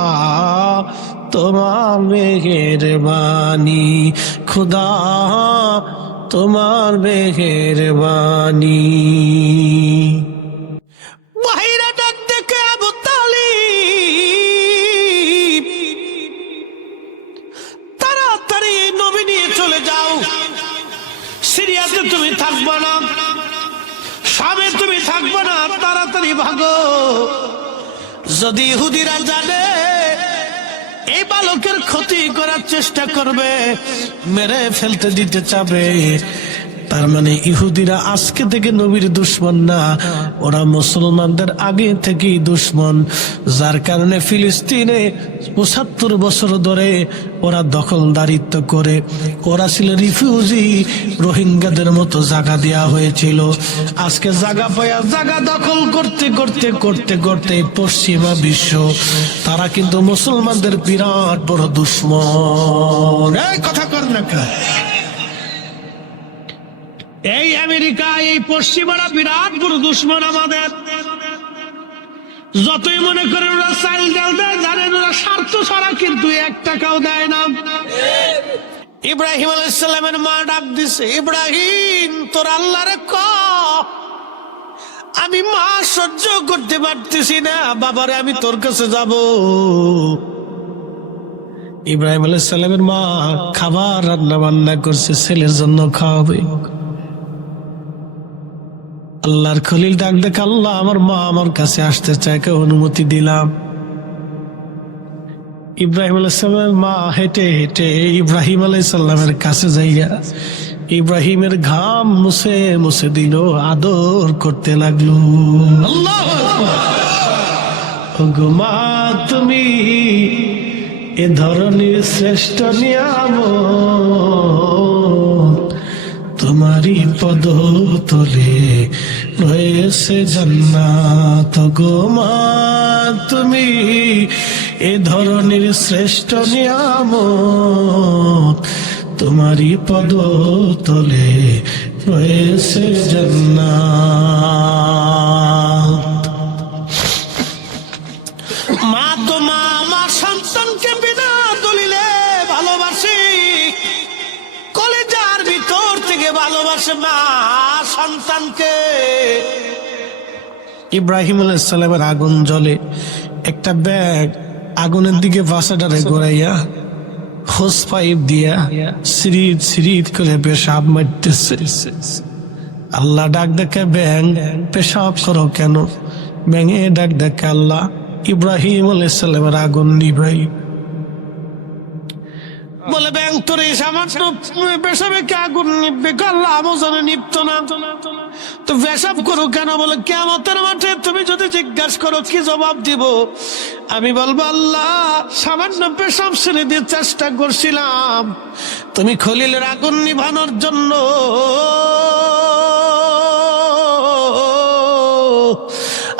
তোমার মেহেরবানি, খোদা তোমার মেহেরবানি। বাহিরা ডাক দেখে আবু তালিব, তাড়াতাড়ি নবী নিয়ে চলে যাও, সিরিয়াতে তুমি থাকবে না, শামে তুমি থাকবে না, তাড়াতাড়ি ভাগো। যদি ইহুদিরা জানে এই বালকের ক্ষতি করার চেষ্টা করবে, মেরে ফেলতে দিতে চাবে, তার মানে ইহুদিরা আজকে থেকে নবীর দুশমন না, ওরা মুসলমানদের আগে থেকেই দুশমন। যার কারণে ফিলিস্তিনে ৭৫ বছর ধরে ওরা দখলদারিত্ব করে, ওরা ছিল রিফিউজি, রোহিঙ্গাদের মতো জায়গা দেওয়া হয়েছিল। আজকে জায়গা পায়া জায়গা দখল করতে করতে করতে করতে পশ্চিমা বিশ্ব তারা কিন্তু মুসলমানদের বিরাট বড় দুশমন। এই কথা কর না কা, এই আমেরিকা এই পশ্চিমারা বিরাট বড় দুশমন আমাদের। যতই মনে করেন ওরা চাল ডাল দেয়, জানেন ওরা স্বার্থ ছাড়া কিন্তু ১ টাকাও দেয় না। ইব্রাহিম আলাইহিস সালামের মা ডাক দিছে, ইব্রাহিম তোর আল্লাহরে ক আমি মা সহ্য করতে পারতেছি না, বাবারে আমি তোর কাছে যাব। ইব্রাহিম আলাইহিস সালামের মা খাবার রান্না বান্না করছে, ছেলের জন্য খাওয়াবে। আল্লাহর খলিল ডাক দেখ, আল্লাহ আমার মা আমার কাছে আসতে চায়, কে অনুমতি দিলাম। ইব্রাহিম আলাইহিস সালামের মা হেঁটে হেঁটে ইব্রাহিম আলাইহিস সালামের কাছে যাইয়া ইব্রাহিমের ঘাম মুছে মুছে দিল, আদর করতে লাগলো। আল্লাহু আকবার। ওগো মা তুমি এ ধরনের শ্রেষ্ঠ নিয়ামত, তোমারই পদ তলে রয়েছে জান্নাত। গো মা তুমি এ ধরনের শ্রেষ্ঠ নিয়ামত, তোমারই পদ তলে রয়েছে জান্নাত। মা তো মা আমার সন্তানকে বিনা দলিলে ভালোবাসি, কলেজার ভিতর থেকে ভালোবাসে মা সন্তানকে। ইব্রাহিম আলাইহিস সালামের আগুন জ্বলে, একটা ব্যাগ আগুনের দিকে বাসাটারে ঘোরাইয়া হোস পাইপ দিয়া সিরিদ সিরিদ করে পেশাব মারতেছে। আল্লাহ ডাক দেখে, ব্যাং পেশাব করো কেন? ব্যাঙে ডাক দেখে, আল্লাহ ইব্রাহিম আলাইহিস সালামের আগুন নিভাই। বলে ব্যাং তোর এই সামান্য পেশাবে কে আগুন নিববে? আল্লাহ আমজনে নিপ্ত না তো পেশাব করো কেন? বলে কিয়ামতের মাঠে তুমি যদি জিজ্ঞাসা করো কি জবাব দিব? আমি বলবো আল্লাহ সামান্য পেশাব ছেড়ে দিয়ে চেষ্টা করছিলাম, তুমি খলিলের আগুন নিভানোর জন্য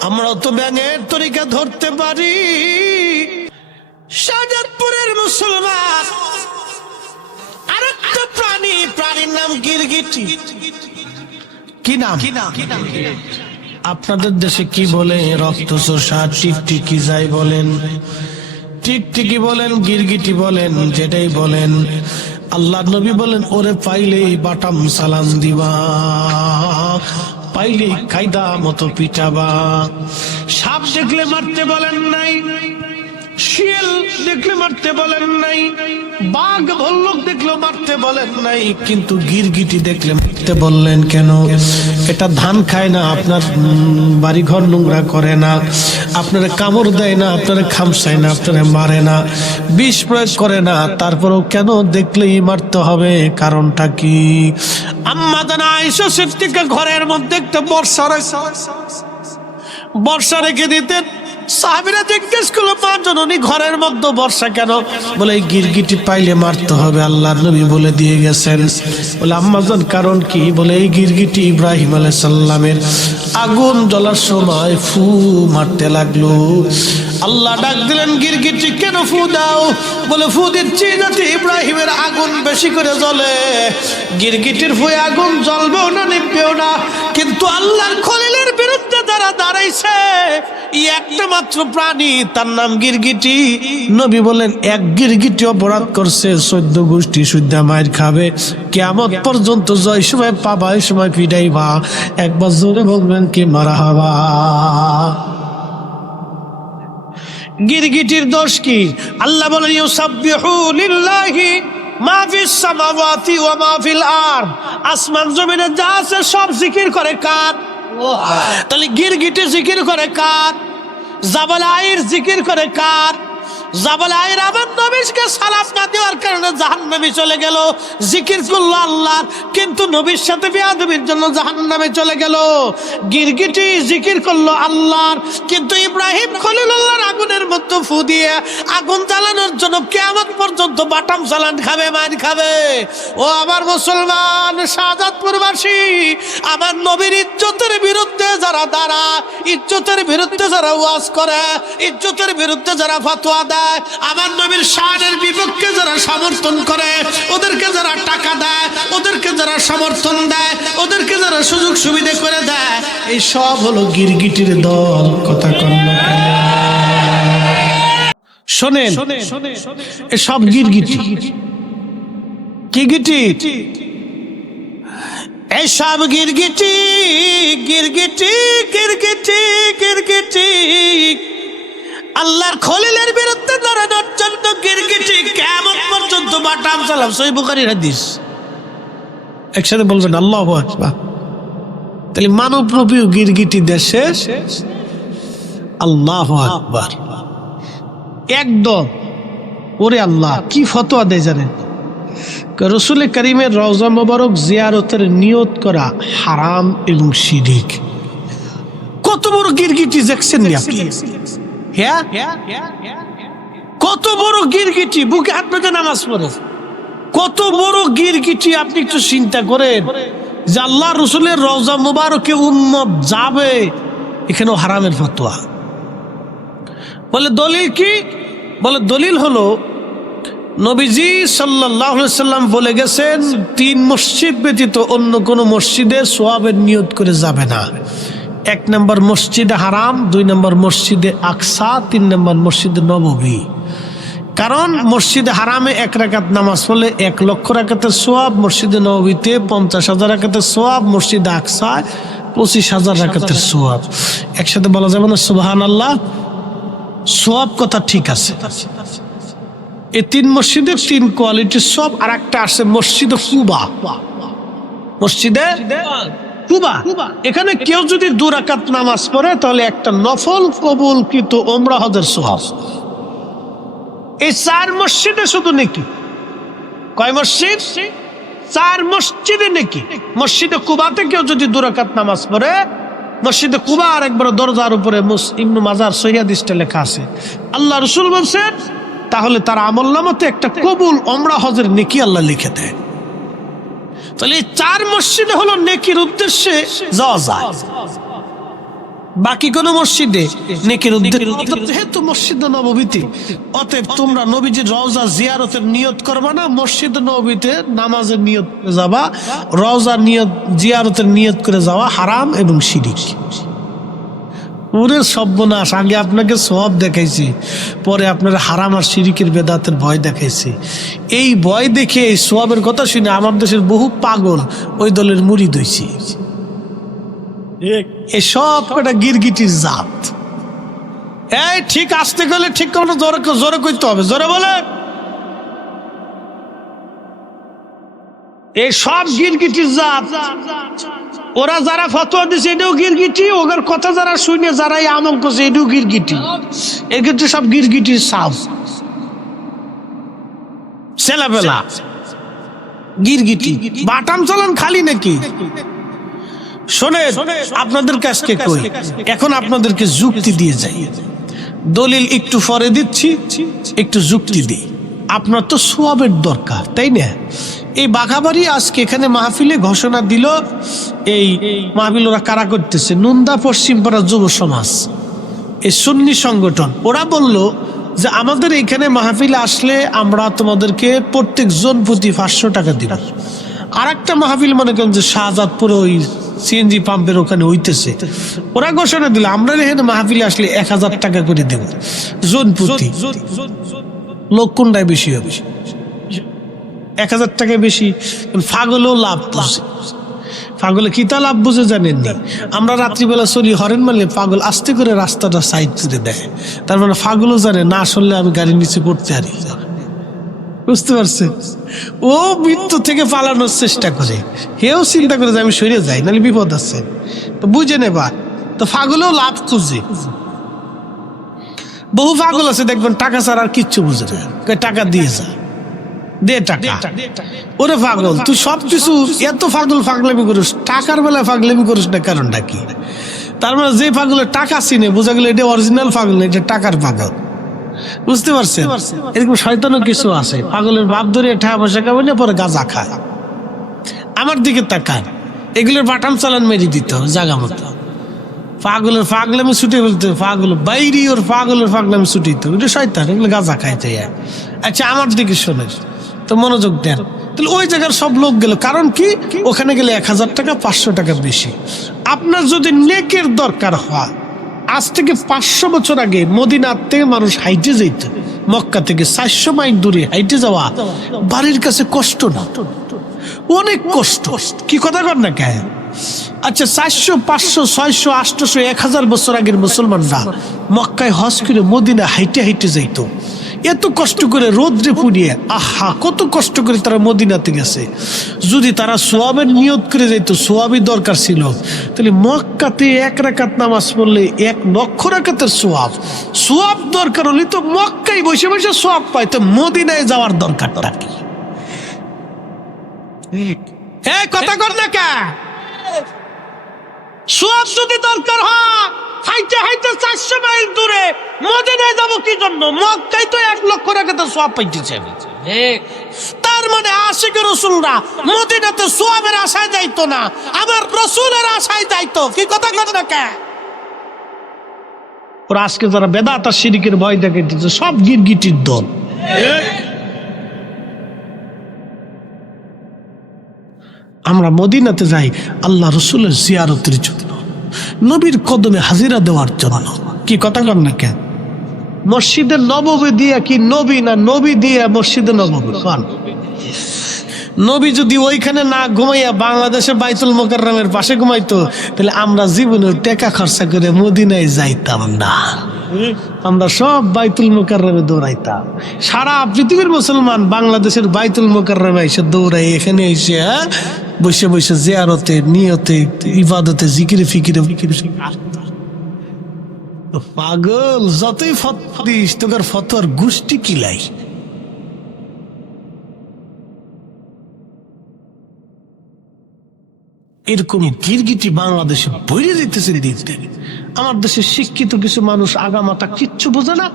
আমরাও তো ব্যাঙের তরিকা ধরতে পারি। শাহজাদপুরের মুসলমান আরেকটা প্রাণীর নাম গিরগিটি। কি নাম? আপনাদের দেশে কি বলে? রক্তচোষা, টিকটিকি যাই বলেন, টিকটিকি বলেন, গিরগিটি বলেন, যেটাই বলেন, আল্লাহ নবী বলেন ওরে পাইলেই বাটাম সালাম দিবা, পাইলেই কায়দা মতো পিটাবা। সাপ দেখলে মারতে বলেন নাই, শিয়াল দেখলে মারতে বলেন নাই, বাঘ ভল্লুক দেখলেও মারতে বলেন নাই, কিন্তু গিরগিটি দেখলে মারতে বললেন কেন? এটা ধান খায় না, আপনার বাড়িঘর নোংরা করে না, আপনারা কামড় দেয় না, আপনারা খামসায় না, আপনারা মারে না, বিষ প্রয়োগ করে না, তারপরেও কেন দেখলেই মারতে হবে? কারণটা কি? আম্মা জানা আয়েশা সিদ্দিকা ঘরের মধ্যে একটা বর্ষা রেখে দিতেন। সাহাবীরা জিজ্ঞেস করলো মা জননী ঘরের মধ্যে বর্ষা কেন? বলে এই গিরগিটি পাইলে মারতে হবে, আল্লাহর নবী বলে দিয়ে গেছেন। বলে আম্মাজান কারণ কি? বলে এই গিরগিটি ইব্রাহিম আলাইহিস সালামের আগুন জ্বলার সময় ফু মারতে লাগলো। আল্লাহ ডাক দিলেন গিরগিটি কেন ফু দাও? বলে ফু দিচ্ছি যাতে ইব্রাহিমের আগুন বেশি করে জ্বলে। গিরগিটির ফুয়ে আগুন জ্বলবেও না নিভবেও না, কিন্তু আল্লাহর খলিলের বিরুদ্ধে যারা দাঁড়াইছে একটা মাত্র প্রাণী, তার নাম গিরগিটি। নবী বলেন এক গিরগিটি অপরাধ করছে 14 গোষ্ঠী সুদ্ধা মায়ের খাবে, কিয়ামত পর্যন্ত জয় সময় পাবা এই সময় পিটাইবা। একবার জোরে বলবেন কি মারহাবা। গিরগিটির দোষ কি? আল্লাহ বলেন ইউসাব্বিহু লিল্লাহি মা ফিস সামাওয়াতি ওয়া মা ফিল আরদ, আসমান জমিনে যা আছে সব জিকির করে কার? তাহলে গিরগিটি জিকির করে কার? জাবাল আইর জিকির করে কার? জাবাল আইর আমার নবীকে সালাম না দেওয়ার কারণে জাহান্নামে চলে গেল, জিকির করলো আল্লাহর, কিন্তু নবীর সাথে বেয়াদবির জন্য জাহান্নামে চলে গেল। গিরগিটি জিকির করলো আল্লাহর, কিন্তু ইব্রাহিম খলিলুল্লাহর আগুনের মধ্যে ফু দিয়ে আগুন জ্বালানোর জন্য কিয়ামত পর্যন্ত বাটাম চালান খাবে, মার খাবে। ও আমার মুসলমান শাহজাদপুরবাসী, আমার নবীর ইজ্জতের বিরুদ্ধে যারা দাঁড়ায়, ইজ্জতের বিরুদ্ধে যারা ওয়াজ করে, ইজ্জতের বিরুদ্ধে যারা ফতোয়া দেয়, আমার নবীর শানের বিপক্ষে যারা সমর্থন করে, ওদেরকে যারা টাকা দেয়, ওদেরকে যারা সমর্থন দেয়, ওদেরকে যারা সুযোগ সুবিধা করে দেয়, এই সব হলো গিরগিটির দল। কথা কন না কেন? শোনেন, এই সব গিরগিটি। কি গিটি? এই সব গিরগিটি, গিরগিটি, গিরগিটি, গিরগিটি। আল্লাহর খলিলের বিরুদ্ধে দাঁড়ানোর জন্য গিরগিটি কিয়ামত পর্যন্ত বাটাম চালাম। সহিহ বুখারীর হাদিস। একসাথে বলবেন আল্লাহু আকবার। তাহলে মানবরূপী গিরগিটি দেশে আল্লাহু আকবার একদম। ওরে আল্লাহ কি ফতোয়া দেয় জানেন? রাসূল কারীমের রওজা মোবারক জিয়ারতের নিয়ত করা হারাম এবং শিরক। কত বড় গিরগিটি দেখছেন না আপনি? হ্যাঁ, কত বড় গিরগিটি বুকে হাত পেতে নামাজ পড়ে। কত বড় গিরগিটি আপনি একটু চিন্তা করেন যে আল্লাহ রসুলের রওজা মুবারকে উম্মত যাবে, এখানেও হারামের ফতোয়া। বলে দলিল কি? বলে দলিল হলো নবীজি সাল্লাল্লাহু আলাইহি সাল্লাম বলে গেছেন 3 মসজিদ ব্যতীত অন্য কোন মসজিদে সওয়াবের নিয়ত করে যাবে না। 1 নম্বর মসজিদে হারাম, 2 নম্বর মসজিদে আকসা, 3 নম্বর মসজিদে নববী। কারণ মসজিদে হারামে 1 রাকাত নামাজ পড়লে 1 লক্ষ রাকাতের সওয়াব, মসজিদে নববীতে 50,000 রাকাতের সওয়াব, মসজিদে আকসায় 25,000 রাকাতের সওয়াব। একসাথে বলা যাবে না সুবহানাল্লাহ? সওয়াব কথা ঠিক আছে। এই 3 মসজিদের 3 কোয়ালিটির সব। আর একটা আছে মসজিদে কুবা। মসজিদে কুবা, এখানে কেউ যদি 2 রাকাত নামাজ পড়ে তাহলে একটা নফল কবুলকৃত উমরা হজের সওয়াব। এই 4 মসজিদে শুধু নেকি, কয় মসজিদ? 4 মসজিদে নেকি। মসজিদে কুবাতে কেউ যদি 2 রাকাত নামাজ পড়ে, মসজিদে কুবা আর একবার দরজার উপরে ইবনে মাজার সহিহ হাদিসটা লেখা আছে, আল্লাহ রাসূল বলেন তাহলে তার আমলনামাতে একটা কবুল ওমরা হজের নেকি আল্লাহ লিখে দেয়। তাহলে 4 মসজিদে হলো নেকির উদ্দেশ্যে যাওয়া যায়, বাকি কোন মসজিদে নেকির উদ্দেশ্যে যেহেতু মসজিদে নববীতে, অতএব তোমরা নবীজির রওজা জিয়ারতের নিয়ত করবা না, মসজিদে নববীতে নামাজের নিয়ত করে যাবা। রওজা নিয়ত জিয়ারতের নিয়ত করে যাওয়া হারাম এবং শিরক। পুরো সর্বনাশ। আগে আপনাকে সওয়াব দেখাইছি, পরে আপনার হারাম আর শিরকের বেদাতের ভয় দেখাইছি। এই ভয় দেখে এই সওয়াবের কথা শুনে আমার দেশের বহু পাগল ওই দলের মুরিদ হইছে। এসব একটা গিরগিটির জাত। এই ঠিক আসতে গেলে ঠিক কোনো জোরে করতে হবে, জোরে বলে। এই সব গিরগিটির জাত। ওরা যারা ফতোয়া দিছে এটাও গিরগিটি, ওদের কথা যারা শুনে যারা আমল করছে এটাও গিরগিটি। এগুলো সব গিরগিটির সাপ, ছেলেবেলা গিরগিটি। বাটাম চালান খালি নাকি? শোনে আপনাদের কাছে কই, এখন আপনাদেরকে যুক্তি দিয়ে যাই। দলিল একটু পরে দিচ্ছি, একটু যুক্তি দিই। আপনার তো সওয়াবের দরকার, তাই না? এই বাঘাবাড়ি আজকে এখানে মাহফিলে ঘোষণা দিল, এই মাহফিল ওরা কারা করতেছে? নুন্দা পশ্চিমপাড়া যুব সমাজ, এই সুন্নি সংগঠন। ওরা বলল যে আমাদের এখানে মাহফিলে আসলে আমরা তোমাদেরকে প্রত্যেক জন প্রতি 500 টাকা দিব। আর একটা মাহফিল মনে করেন যে শাহজাদপুরে ওই সিএনজি পাম্পের ওখানে হইতেছে, ওরা ঘোষণা দিল আমরা এখানে মাহফিলে আসলে 1000 টাকা করে দেব জন প্রতি। লোক কোনটায় বেশি হবে? 1000 টাকা বেশি। পাগলও লাভ বুঝে। পাগলে কিতা লাভ বুঝে জানেন না? আমরা রাত্রিবেলা চলি হরেন মারলে পাগল আস্তে করে রাস্তাটা সাইড করে দেয়। তার মানে পাগলও জানে না আসলে আমি গাড়ির নিচে পড়তে পারি। বুঝতে পারছেন? ও মৃত্যু থেকে পালানোর চেষ্টা করে, কেউ চিন্তা করে যে আমি সরে যাই নাহলে বিপদ আছে। তো বুঝে নেবা, তো পাগলেও লাভ খুঁজে। বহু পাগল আছে দেখবেন টাকা ছাড়া আর কিচ্ছু বুঝে না, টাকা দিয়ে যা, দে টাকা। ওরে পাগল, তুই সবকিছু এত পাগলামি করিস, টাকার বেলায় পাগলামি করিস না, কারণটা কি? তার মানে যে পাগলের টাকা চিনে বোঝা গেল এটা অরিজিনাল পাগল, এটা টাকার পাগল। বুঝতে পারছেন? এরকম শয়তানও কিছু আছে, পাগলের বাপ ধরে টাকা পয়সা খাবে না, পরে গাঁজা খায়। আমার দিকে তাকান, এগুলোর বাটাম চালান মেরে দিত জাগা মতো। পাগলের পাগলামি ছুটে ফেলতে, পাগল বাইরে ওর পাগলের পাগলামি ছুটিত, এটা শয়তান, এগুলো গাঁজা খাইতে। আচ্ছা আমার দিকে শোনেন তো, মনোযোগ দেন। তাহলে ওই জায়গার সব লোক গেল, কারণ কি? ওখানে গেলে 1000 টাকা 500 টাকা বেশি। আপনার যদি নেকের দরকার হয়, আজ থেকে 500 বছর আগে মদিনার থেকে মানুষ হাইটে যেত, মক্কা থেকে 400 মাইল দূরে হাইটে যাওয়া বাড়ির কাছে কষ্ট না, অনেক কষ্ট। কি কথা কর না কে? আচ্ছা 400 500 600 800 1000 বছর আগের মুসলমানরা মক্কায় হজ করে মদিনা হাইটে হাইটে যাইতো, এত কষ্ট করে রোদ্রে পুড়িয়ে, আহা কত কষ্ট করে তারা মদিনাতে গেছে। যদি তারা সোয়াবের নিয়ত করে যাইতো, সোয়াবই দরকার ছিল, তাহলে মক্কাতে 1 রাকাত নামাজ পড়লে 1 লক্ষ রাকাতের সোয়াব। সোয়াব দরকার হলে তো মক্কায় বসে বসে সোয়াব পায়, তো মদিনায় যাওয়ার দরকারটা কি? কথা কর না কে? সোয়াব যদি দরকার হয়, হাইটে হাইটে 400 মাইল দূরে মদিনায় যাবো কি জন্য? মক্কায় তো 1 লক্ষ রাকাতের সোয়াব পাইতেছে। তার মানে আশিক রাসূলরা মদিনাতে সোয়াবের আশায় যাইতো না, আবার রাসূলের আশায় যাইতো। কি কথা কর না কে? ওরা আজকে যারা বেদাত আর শিরকের ভয় দেখাইতেছে, সব গিরগিটির দল। আমরা মদিনাতে যাই আল্লাহ রসুলের জিয়ারতের জন্য, নবীর কদমে হাজিরা দেওয়ার জন্য। কি কথা কর না কেন? মসজিদে নববী দিয়ে কি নবী না নবী দিয়ে মসজিদে নববী? নবী যদি ওইখানে না ঘুমাইয়া বাংলাদেশে বাইতুল মোকাররমের পাশে ঘুমাইতো, তাহলে আমরা জীবনে টাকা খরচা করে মদিনায় যাইতাম না, আমরা সব বাইতুল মোকাররমে দৌড়াইতাম। সারা পৃথিবীর মুসলমান বাংলাদেশের বাইতুল মোকাররমে এসে দৌড়াই, এখানে এসে বসে বসে জিয়ারতে, নিয়তে, ইবাদতে, জিকিরে ফিকিরে পাগল। যতই ফতোয়া দিস তোর ফতোয়ার গোষ্ঠী কিলাই। এরকম গিরগিটি বাংলাদেশে বইরে দিতেছে দিন দিন। আমার দেশে শিক্ষিত কিছু মানুষ আগামাতা কিচ্ছু বোঝে না,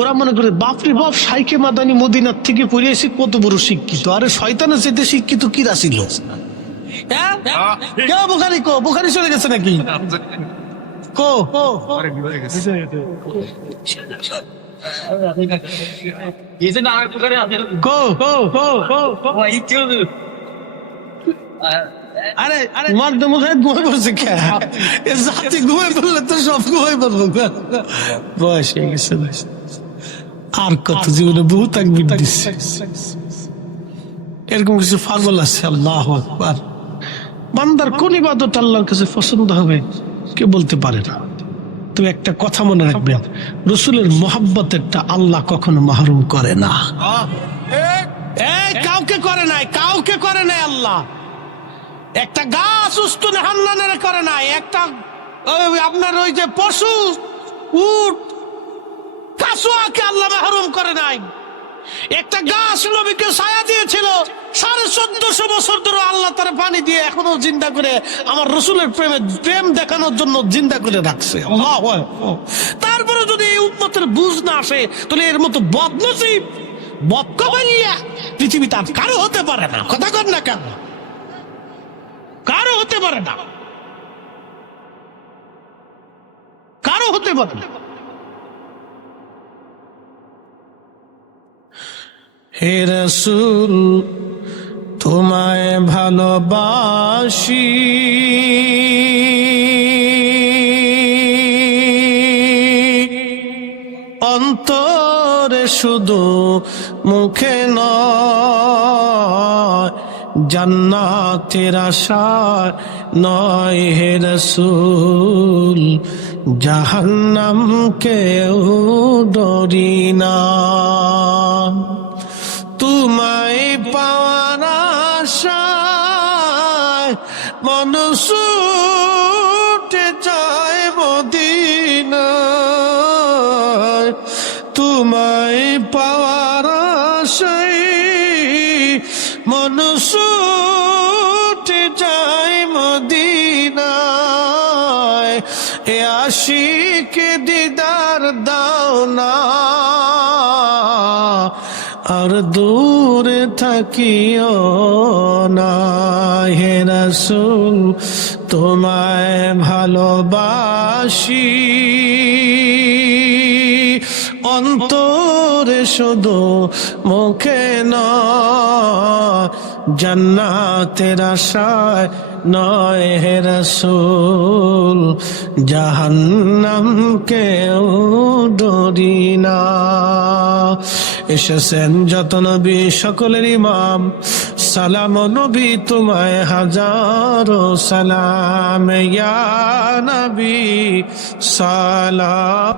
ওরা মনে করে বাপরে বাপ শাইখে মাদানি মদিনার থেকে পড়ে এসে কত বড় শিক্ষিত। আরে শয়তানের চেয়ে শিক্ষিত কিরা ছিল? বুখারি কো, বুখারি চলে গেছে নাকি? কো কো আরে আরে মারতে মুখে ঘুমাই পড়ছে কে? জাতি ঘুমাই পড়লে তো সব ঘুমাই পড়বো। বয়স হয়ে গেছে, আর কত জীবনে বহু তাকবীর দিচ্ছে। এরকম কিছু পাগল আছে। আল্লাহু আকবার। বান্দার কোন ইবাদত আল্লাহর কাছে পছন্দ হবে কে বলতে পারে না। তবে একটা কথা মনে রাখবেন, রসুলের মোহাব্বতেরটা আল্লাহ কখনো মাহরুম করে না। কাউকে করে নাই, কাউকে করে নাই আল্লাহ। একটা গাছ উস্তুনে হান্নানের করে নাই, একটা আপনার ওই যে পশু উট কাসুয়াকে আল্লাহ মাহরুম করে নাই। একটা গাছ নবীকে ছায়া দিয়েছিল 1450 বছর ধরে, আল্লাহ তার পানি দিয়ে এখনো জিন্দা করে আমার রসুলের প্রেম দেখানোর জন্য জিন্দা করে রাখছে। তারপরে যদি এই উম্মতের বুঝ না আসে, তাহলে এর মতো বদনসিব বদকবালিয়া পৃথিবীতে আর কারো হতে পারে না। কথা কর না কেন? কারো হতে পারে না, কারো হতে পারে না। হে রাসূল তোমায় ভালোবাসি, অন্তরে শুধু মুখে নয়, জান্নাতের আশায় নয় হে রাসূল, জাহান্নাম কেউ ডরি না। তোমায় পাওয়ার আশায় মন ছুটে যায় মদিনায়, তোমায় পাওয়ার আশায় মন ছুটে যায় মদিনায়। এ আশিকে দিদার দাও না, আর দূরে থাকিও না। হে রাসূল তোমায় ভালোবাসি, অন্তরে শুধু মুখে নয়, জান্নাতের আশায় নয় হে রাসূল, জাহান্নাম কেউ ডরি না। এসেছেন যত নবী সকলের ইমাম, সালাম নবী তোমায় হাজারো সালাম, ইয়া নবী সালাম।